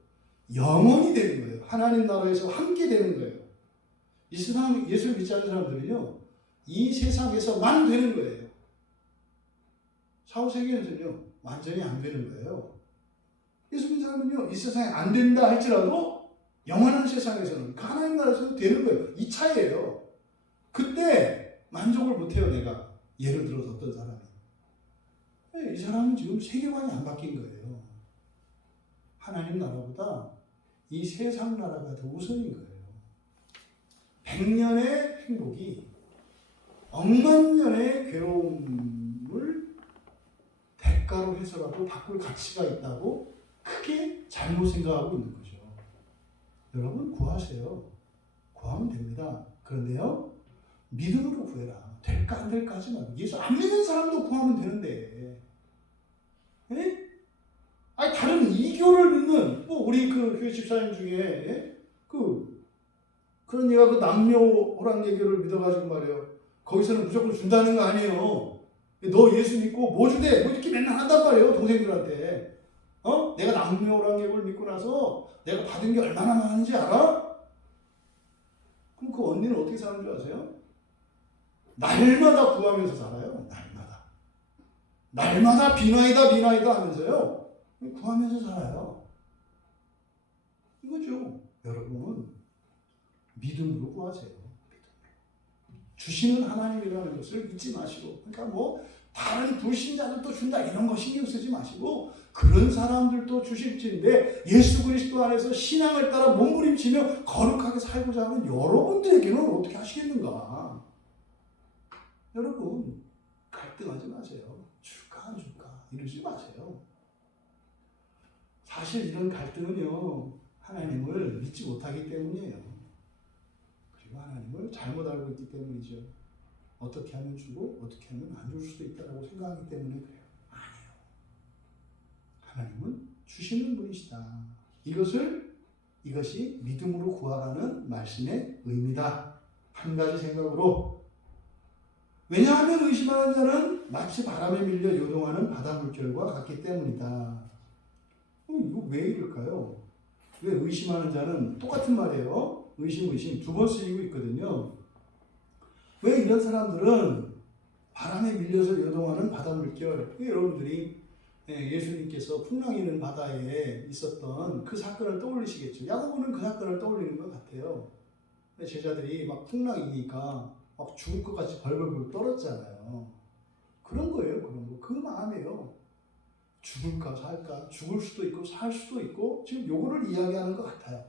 영원히 되는 거예요. 하나님 나라에서 함께 되는 거예요. 이 세상 예수를 믿지 않는 사람들은요, 이 세상에서만 되는 거예요. 사후세계에서는요, 완전히 안 되는 거예요. 예수 믿는 사람은요, 이 세상에 안 된다 할지라도 영원한 세상에서는 그 하나님 나라에서는 되는 거예요. 이 차이예요. 그때 만족을 못해요, 내가. 예를 들어서 어떤 사람이. 이 사람은 지금 세계관이 안 바뀐 거예요. 하나님 나라보다 이 세상 나라가 더 우선인 거예요. 100년의 행복이 억만 년의 괴로움을 대가로 해서라도 바꿀 가치가 있다고 크게 잘못 생각하고 있는 거죠. 여러분 구하세요. 구하면 됩니다. 그런데요, 믿음으로 구해라. 될까 안 될까 하지 말고. 예수 안 믿는 사람도 구하면 되는데. 에? 아니 다른 이교를 믿는 뭐 우리 그 교회 집사님 중에 그런 얘가 그 남녀호랑개교를 믿어가지고 말이에요. 거기서는 무조건 준다는 거 아니에요. 너 예수 믿고 뭐 주대? 뭐 이렇게 맨날 한단 말이에요. 동생들한테. 내가 남녀호랑개교를 믿고 나서 내가 받은 게 얼마나 많은지 알아? 그럼 그 언니는 어떻게 사는 줄 아세요? 날마다 구하면서 살아요. 날마다 비나이다 하면서요. 구하면서 살아요. 이거죠. 여러분 믿음으로 구하세요. 주시는 하나님이라는 것을 잊지 마시고, 그러니까 뭐 다른 불신자들도 준다 이런 거 신경 쓰지 마시고, 그런 사람들도 주실지인데 예수 그리스도 안에서 신앙을 따라 몸부림치며 거룩하게 살고자 하는 여러분들에게는 어떻게 하시겠는가? 여러분 갈등하지 마세요. 줄까 안 줄까 이러지 마세요. 사실 이런 갈등은요, 하나님을 믿지 못하기 때문이에요. 그리고 하나님을 잘못 알고 있기 때문이죠. 어떻게 하면 주고 어떻게 하면 안 줄 수도 있다고 생각하기 때문에 그래요. 아니에요. 하나님은 주시는 분이시다. 이것이 믿음으로 구하라는 말씀의 의미다. 한 가지 생각으로, 왜냐하면 의심하는 자는 마치 바람에 밀려 요동하는 바닷물결과 같기 때문이다. 이거 왜 이럴까요? 왜 의심하는 자는 똑같은 말이에요. 의심 두 번 쓰이고 있거든요. 왜 이런 사람들은 바람에 밀려서 요동하는 바닷물결, 여러분들이 예수님께서 풍랑이 있는 바다에 있었던 그 사건을 떠올리시겠죠. 야고보는 그 사건을 떠올리는 것 같아요. 제자들이 막 풍랑이니까 막 죽을 것 같이 벌벌벌 떨었잖아요. 그런 거예요. 그런 거. 그 마음이에요. 죽을까 살까, 죽을 수도 있고 살 수도 있고, 지금 요거를 이야기하는 것 같아요.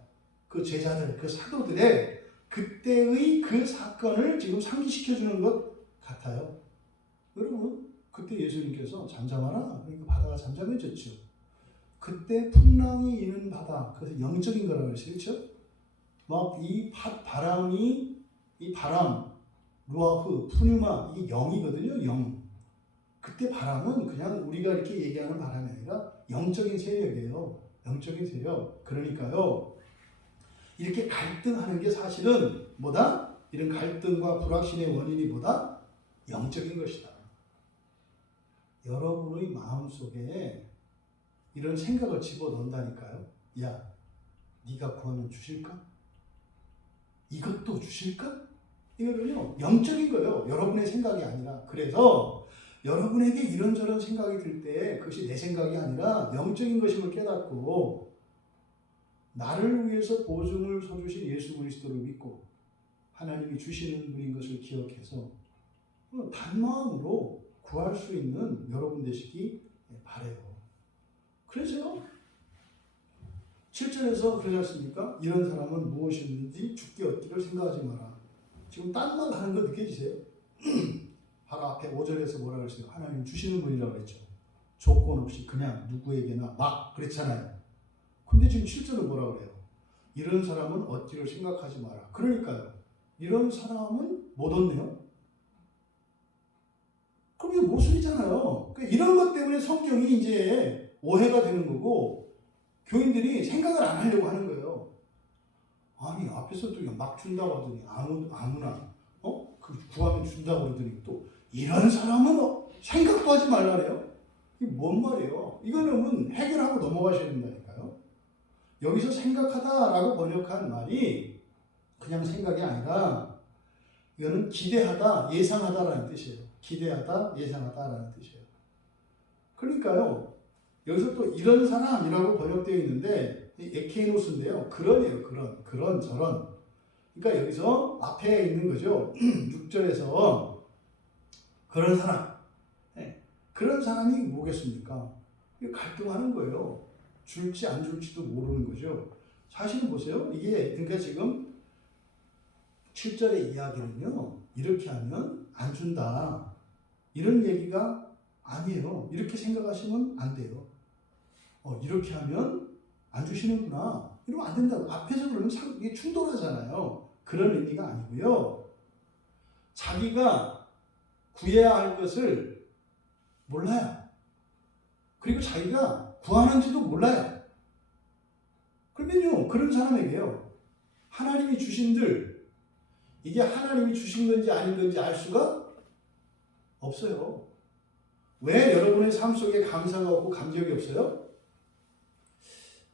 그 제자들, 그 사도들의 그때의 그 사건을 지금 상기시켜주는 것 같아요. 여러분, 그때 예수님께서 잠잠하라, 그러니까 바다가 잠잠해졌죠. 그때 풍랑이 있는 바다, 그래서 영적인 거라고 했어요. 그렇죠? 막 이 바람이, 이 바람, 루아흐, 푸뉴마, 이게 영이거든요. 영. 그때 바람은 그냥 우리가 이렇게 얘기하는 바람이 아니라 영적인 세력이에요. 영적인 세력. 그러니까요, 이렇게 갈등하는 게 사실은 뭐다? 이런 갈등과 불확신의 원인이 뭐다? 영적인 것이다. 여러분의 마음속에 이런 생각을 집어넣는다니까요. 야, 네가 구하면 주실까? 이것도 주실까? 이거는요, 영적인 거예요. 여러분의 생각이 아니라. 그래서 여러분에게 이런저런 생각이 들 때 그것이 내 생각이 아니라 영적인 것임을 깨닫고, 나를 위해서 보증을 서주신 예수 그리스도를 믿고 하나님이 주시는 분인 것을 기억해서 단마음으로 구할 수 있는 여러분 되시기 바라요. 그래서요, 7절에서 그러지 않습니까? 이런 사람은 무엇이든지 죽게 얻기를 생각하지 마라. 지금 딴 말 하는 거 느껴지세요? 바로 앞에 5절에서 뭐라고 했어요? 하나님 주시는 분이라고 했죠. 조건 없이 그냥 누구에게나 막 그랬잖아요. 근데 지금 7절은 뭐라 그래요? 이런 사람은 어찌로 생각하지 마라. 그러니까요. 이런 사람은 못 얻네요. 그럼 이거 모순이잖아요. 그러니까 이런 것 때문에 성경이 이제 오해가 되는 거고 교인들이 생각을 안 하려고 하는 거예요. 아니 앞에서 또 막 준다고 하더니 아무나 그 구하면 준다고 그러더니 또 이런 사람은 생각도 하지 말라래요. 이게 뭔 말이에요? 이거는 해결하고 넘어가셔야 된다니까요. 여기서 생각하다라고 번역한 말이 그냥 생각이 아니라 이거는 기대하다, 예상하다라는 뜻이에요. 기대하다, 예상하다라는 뜻이에요. 그러니까요. 여기서 또 이런 사람이라고 번역되어 있는데 에케이노스인데요. 그런이에요. 그런 저런. 그러니까 여기서 앞에 있는 거죠. 6절에서 그런 사람. 네. 그런 사람이 뭐겠습니까? 갈등하는 거예요. 줄지 안 줄지도 모르는 거죠. 사실은 보세요. 이게 그러니까 지금 7절의 이야기는요. 이렇게 하면 안 준다. 이런 얘기가 아니에요. 이렇게 생각하시면 안 돼요. 이렇게 하면 안 주시는구나. 이러면 안 된다고. 앞에서 그러면 이게 충돌하잖아요. 그런 의미가 아니고요. 자기가 구해야 할 것을 몰라요. 그리고 자기가 구하는지도 몰라요. 그러면요, 그런 사람에게요, 하나님이 주신들, 이게 하나님이 주신 건지 아닌 건지 알 수가 없어요. 왜 여러분의 삶 속에 감사가 없고 감격이 없어요?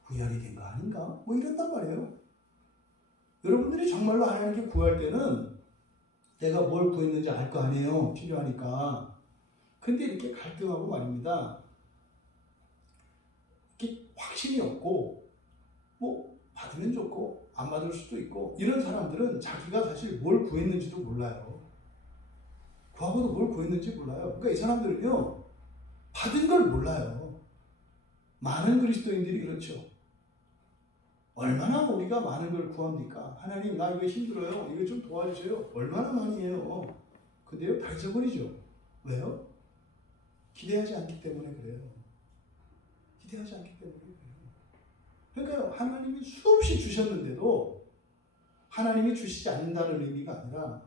구약이 된 거 아닌가? 뭐 이런단 말이에요. 여러분들이 정말로 하나님께 구할 때는 내가 뭘 구했는지 알 거 아니에요. 필요하니까. 근데 이렇게 갈등하고 말입니다. 이렇게 확신이 없고 뭐 받으면 좋고 안 받을 수도 있고 이런 사람들은 자기가 사실 뭘 구했는지도 몰라요. 구하고도 뭘 구했는지 몰라요. 그러니까 이 사람들은요. 받은 걸 몰라요. 많은 그리스도인들이 그렇죠. 얼마나 우리가 많은 걸 구합니까? 하나님 나 이거 힘들어요. 이거 좀 도와주세요. 얼마나 많이 해요. 근데요 다 잊어버리죠. 왜요? 기대하지 않기 때문에 그래요. 기대하지 않기 때문에 그래요. 그러니까 하나님이 수없이 주셨는데도 하나님이 주시지 않는다는 의미가 아니라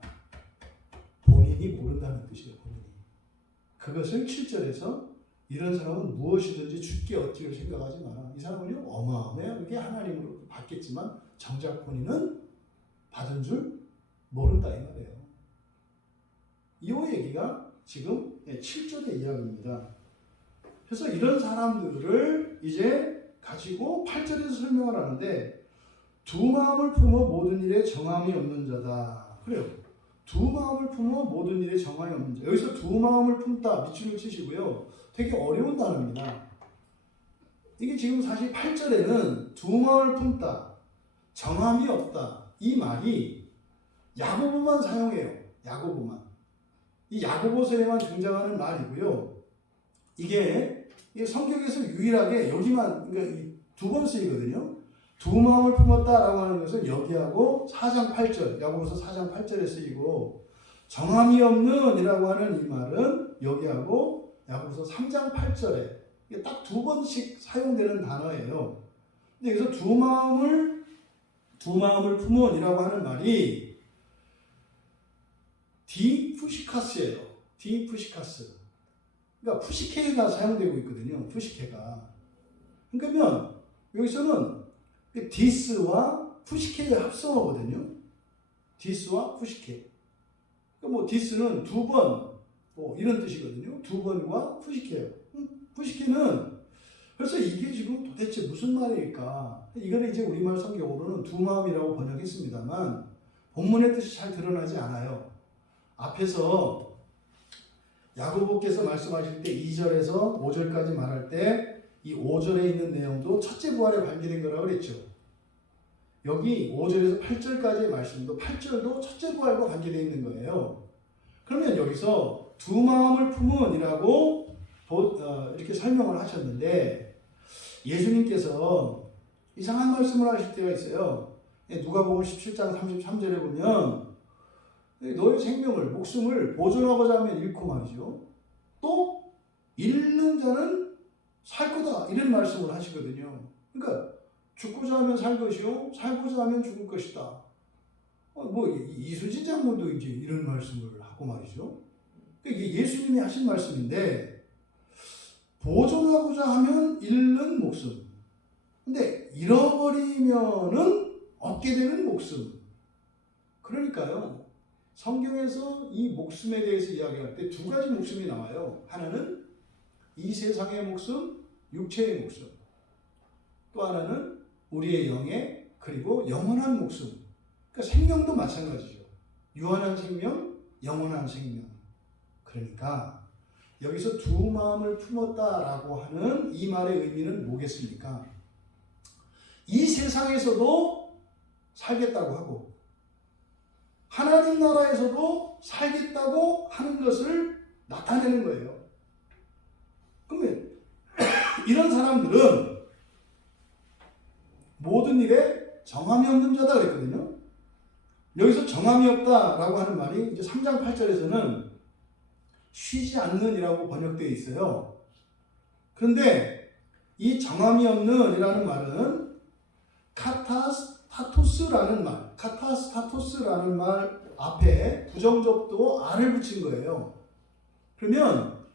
본인이 모른다는 뜻이에요. 본인이. 그것을 7절에서 이런 사람은 무엇이든지 주께 얻기를 생각하지 마라. 이 사람은요 어마어마하게 하나님으로 받겠지만 정작 본인은 받은 줄 모른다 이 말이에요. 이 얘기가 지금 7절의 이야기입니다. 그래서 이런 사람들을 이제 가지고 8절에서 설명을 하는데 두 마음을 품어 모든 일에 정함이 없는 자다. 그래요. 두 마음을 품어 모든 일에 정함이 없는 자. 여기서 두 마음을 품다 밑줄을 치시고요. 되게 어려운 단어입니다. 이게 지금 사실 8절에는 두 마음을 품다, 정함이 없다. 이 말이 야고보만 사용해요. 야고보만. 이 야고보서에만 등장하는 말이고요. 이게 성경에서 유일하게 여기만 그러니까 두 번 쓰이거든요. 두 마음을 품었다라고 하는 것은 여기하고 4장 8절, 야고보서 4장 8절에 쓰이고 정함이 없는 이라고 하는 이 말은 여기하고 야고보서 3장 8절에 이게 딱 두 번씩 사용되는 단어예요. 근데 여기서 두 마음을 품은이라고 하는 말이 디푸시카스예요. 디푸시카스. 그러니까 푸시케가 사용되고 있거든요. 푸시케가. 그러면 여기서는 디스와 푸시케의 합성어거든요. 디스와 푸시케. 그러니까 뭐 디스는 두 번, 뭐 이런 뜻이거든요. 두 번과 푸시케예요. 푸시케는 그래서 이게 지금 도대체 무슨 말일까? 이거는 이제 우리말 성경으로는 두 마음이라고 번역했습니다만 본문의 뜻이 잘 드러나지 않아요. 앞에서 야고보께서 말씀하실 때 2절에서 5절까지 말할 때 이 5절에 있는 내용도 첫째 부활에 관계된 거라고 그랬죠. 여기 5절에서 8절까지의 말씀도 8절도 첫째 부활과 관계되어 있는 거예요. 그러면 여기서 두 마음을 품은이라고 이렇게 설명을 하셨는데 예수님께서 이상한 말씀을 하실 때가 있어요. 누가복음 17장 33절에 보면 너의 생명을 목숨을 보존하고자 하면 잃고 말이죠. 또 잃는 자는 살 거다 이런 말씀을 하시거든요. 그러니까 죽고자 하면 살 것이요 살고자 하면 죽을 것이다. 뭐 이순신 장군도 이제 이런 말씀을 하고 말이죠. 이게 예수님이 하신 말씀인데 보존하고자 하면 잃는 목숨. 근데 잃어버리면은 얻게 되는 목숨. 그러니까요. 성경에서 이 목숨에 대해서 이야기할 때 두 가지 목숨이 나와요. 하나는 이 세상의 목숨, 육체의 목숨. 또 하나는 우리의 영의 그리고 영원한 목숨. 그러니까 생명도 마찬가지죠. 유한한 생명, 영원한 생명. 그러니까 여기서 두 마음을 품었다라고 하는 이 말의 의미는 뭐겠습니까? 이 세상에서도 살겠다고 하고 하나님 나라에서도 살겠다고 하는 것을 나타내는 거예요. 그러면 이런 사람들은 모든 일에 정함이 없는 자다 그랬거든요. 여기서 정함이 없다라고 하는 말이 이제 3장 8절에서는 쉬지 않는이라고 번역되어 있어요. 그런데 이 정함이 없는 이라는 말은 카타스타토스라는 말 앞에 부정접두 아를 붙인 거예요. 그러면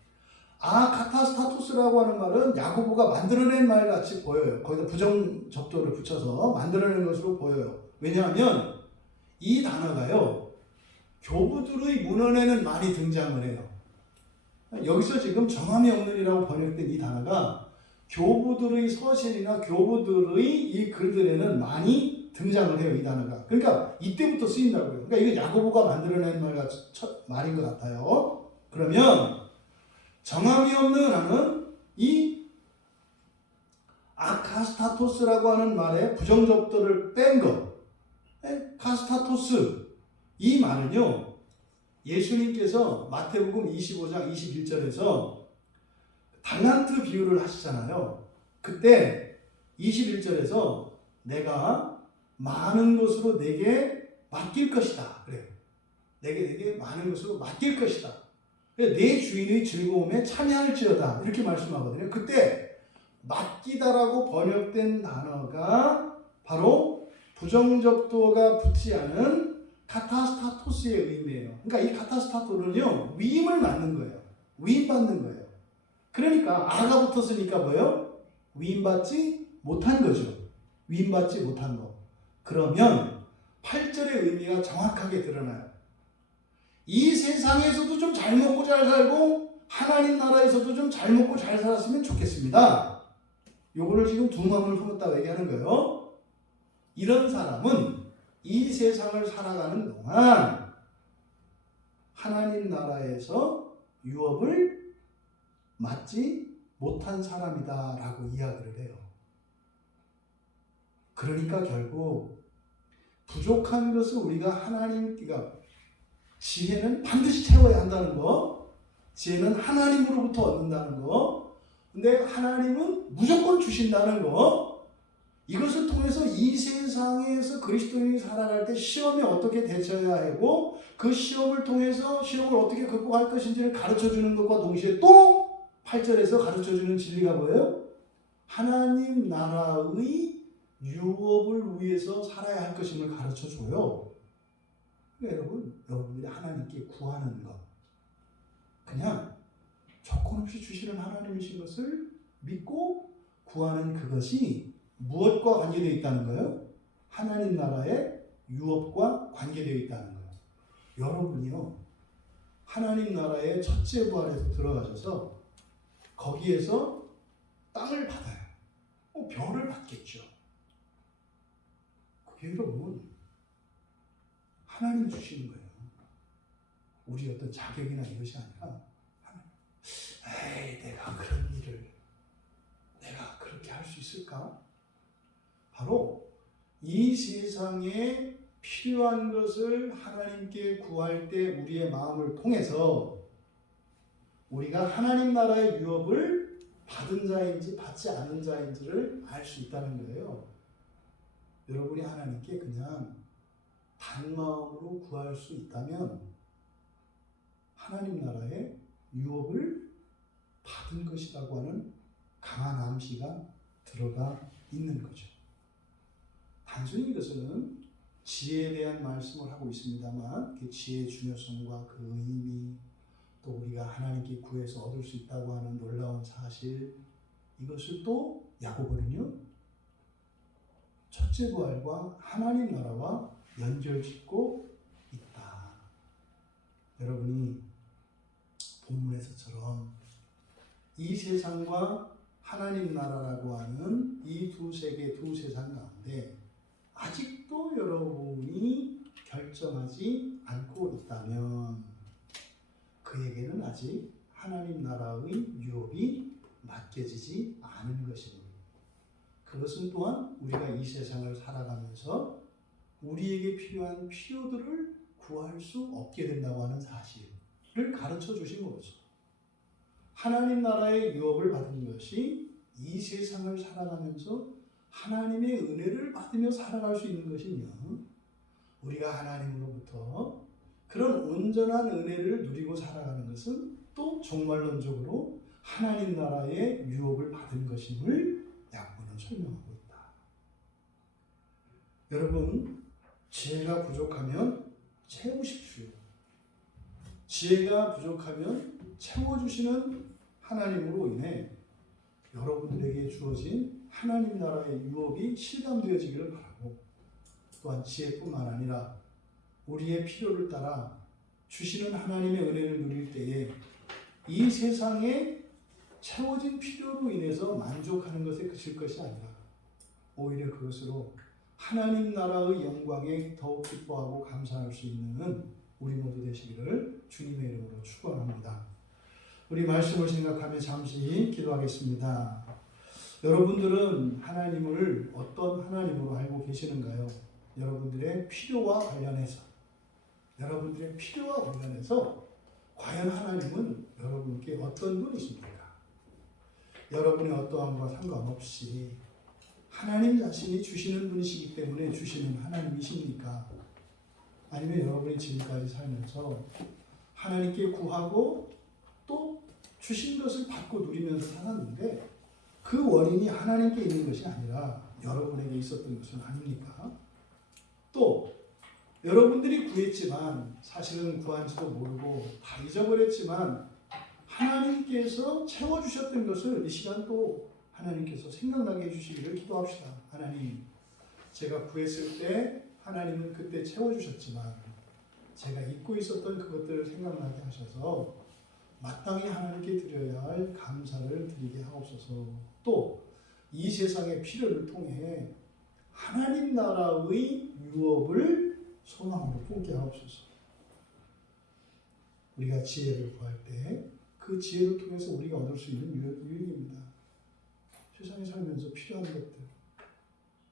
카타스타토스라고 하는 말은 야고보가 만들어낸 말 같이 보여요. 거기다 부정접두를 붙여서 만들어낸 것으로 보여요. 왜냐하면 이 단어가요, 교부들의 문헌에는 많이 등장을 해요. 여기서 지금 정함이 없는이라고 번역된 이 단어가 교부들의 서신이나 교부들의 이 글들에는 많이 등장을 해요, 이 단어가. 그러니까 이때부터 쓰인다고요. 그러니까 이거 야고보가 만들어낸 말인 것 같아요. 그러면 정함이 없는 하는 이 아카스타토스라고 하는 말에 부정접두를 뺀 것, 카스타토스, 이 말은요, 예수님께서 마태복음 25장 21절에서 달란트 비유를 하시잖아요. 그때 21절에서 내가 많은 것으로 내게 맡길 것이다. 그래요. 내게 많은 것으로 맡길 것이다. 내 주인의 즐거움에 참여할지어다. 이렇게 말씀하거든요. 그때 맡기다라고 번역된 단어가 바로 부정접두가 붙지 않은 카타스타토스의 의미예요. 그러니까 이 카타스타토는요, 위임을 맡는 거예요. 위임받는 거예요. 그러니까 아가 붙었으니까 뭐예요? 위임받지 못한 거죠. 위임받지 못한 거. 그러면 8절의 의미가 정확하게 드러나요. 이 세상에서도 좀 잘 먹고 잘 살고 하나님 나라에서도 좀 잘 먹고 잘 살았으면 좋겠습니다. 요거를 지금 두 마음을 품었다고 얘기하는 거예요. 이런 사람은 이 세상을 살아가는 동안 하나님 나라에서 유업을 맞지 못한 사람이다 라고 이야기를 해요. 그러니까 결국 부족한 것을 우리가 하나님께가 지혜는 반드시 채워야 한다는 거, 지혜는 하나님으로부터 얻는다는 거, 근데 하나님은 무조건 주신다는 거, 이것을 통해서 이 세상에서 그리스도인이 살아갈 때 시험에 어떻게 대처해야 하고 그 시험을 통해서 시험을 어떻게 극복할 것인지를 가르쳐주는 것과 동시에 또 8절에서 가르쳐주는 진리가 뭐예요? 하나님 나라의 유업을 위해서 살아야 할 것임을 가르쳐줘요. 그러니까 여러분들이 하나님께 구하는 것, 그냥 조건 없이 주시는 하나님이신 것을 믿고 구하는 그것이 무엇과 관계되어 있다는 거예요? 하나님 나라의 유업과 관계되어 있다는 거예요. 여러분이요, 하나님 나라의 첫째 부활에서 들어가셔서 거기에서 땅을 받아요. 별을 받겠죠. 그게 여러분 하나님 주시는 거예요. 우리 어떤 자격이나 이것이 아니라 내가 그런 일을 내가 그렇게 할 수 있을까? 바로 이 세상에 필요한 것을 하나님께 구할 때 우리의 마음을 통해서 우리가 하나님 나라의 유업을 받은 자인지 받지 않은 자인지를 알 수 있다는 거예요. 여러분이 하나님께 그냥 단마음으로 구할 수 있다면 하나님 나라의 유업을 받은 것이라고 하는 강한 암시가 들어가 있는 거죠. 단순히 이것은 지혜에 대한 말씀을 하고 있습니다만 그 지혜의 중요성과 그 의미, 또 우리가 하나님께 구해서 얻을 수 있다고 하는 놀라운 사실, 이것을 또 야고보는요 첫째 부활과 하나님 나라와 연결짓고 있다. 여러분이 본문에서처럼 이 세상과 하나님 나라라고 하는 이 두 세계, 두 세상 가운데 아직도 여러분이 결정하지 않고 있다면 그에게는 아직 하나님 나라의 유업이 맡겨지지 않은 것입니다. 그것은 또한 우리가 이 세상을 살아가면서 우리에게 필요한 필요들을 구할 수 없게 된다고 하는 사실을 가르쳐 주신 거죠. 하나님 나라의 유업을 받은 것이 이 세상을 살아가면서 하나님의 은혜를 받으며 살아갈 수 있는 것이며 우리가 하나님으로부터 그런 온전한 은혜를 누리고 살아가는 것은 또 종말론적으로 하나님 나라의 유업을 받은 것임을 야고보는 설명하고 있다. 여러분, 지혜가 부족하면 채우십시오. 지혜가 부족하면 채워주시는 하나님으로 인해 여러분들에게 주어진 하나님 나라의 유업이 실감되어지기를 바라고, 또한 지혜뿐만 아니라 우리의 필요를 따라 주시는 하나님의 은혜를 누릴 때에 이 세상에 채워진 필요로 인해서 만족하는 것에 그칠 것이 아니라 오히려 그것으로 하나님 나라의 영광에 더욱 기뻐하고 감사할 수 있는 우리 모두 되시기를 주님의 이름으로 축원합니다. 우리 말씀을 생각하며 잠시 기도하겠습니다. 여러분들은 하나님을 어떤 하나님으로 알고 계시는가요? 여러분들의 필요와 관련해서 과연 하나님은 여러분께 어떤 분이십니까? 여러분의 어떠함과 상관없이 하나님 자신이 주시는 분이시기 때문에 주시는 하나님이십니까? 아니면 여러분이 지금까지 살면서 하나님께 구하고 또 주신 것을 받고 누리면서 살았는데 그 원인이 하나님께 있는 것이 아니라 여러분에게 있었던 것은 아닙니까? 또 여러분들이 구했지만 사실은 구한지도 모르고 다 잊어버렸지만 하나님께서 채워주셨던 것을 이 시간 또 하나님께서 생각나게 해주시기를 기도합시다. 하나님, 제가 구했을 때 하나님은 그때 채워주셨지만 제가 잊고 있었던 그것들을 생각나게 하셔서 마땅히 하나님께 드려야 할 감사를 드리게 하옵소서. 또 이 세상의 필요를 통해 하나님 나라의 유업을 소망으로 품게 하옵소서. 우리가 지혜를 구할 때 그 지혜를 통해서 우리가 얻을 수 있는 유익입니다. 세상에 살면서 필요한 것들,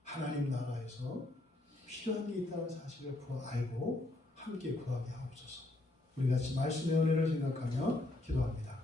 하나님 나라에서 필요한 게 있다는 사실을 알고 함께 구하게 하옵소서. 우리 같이 말씀의 은혜를 생각하며 기도합니다.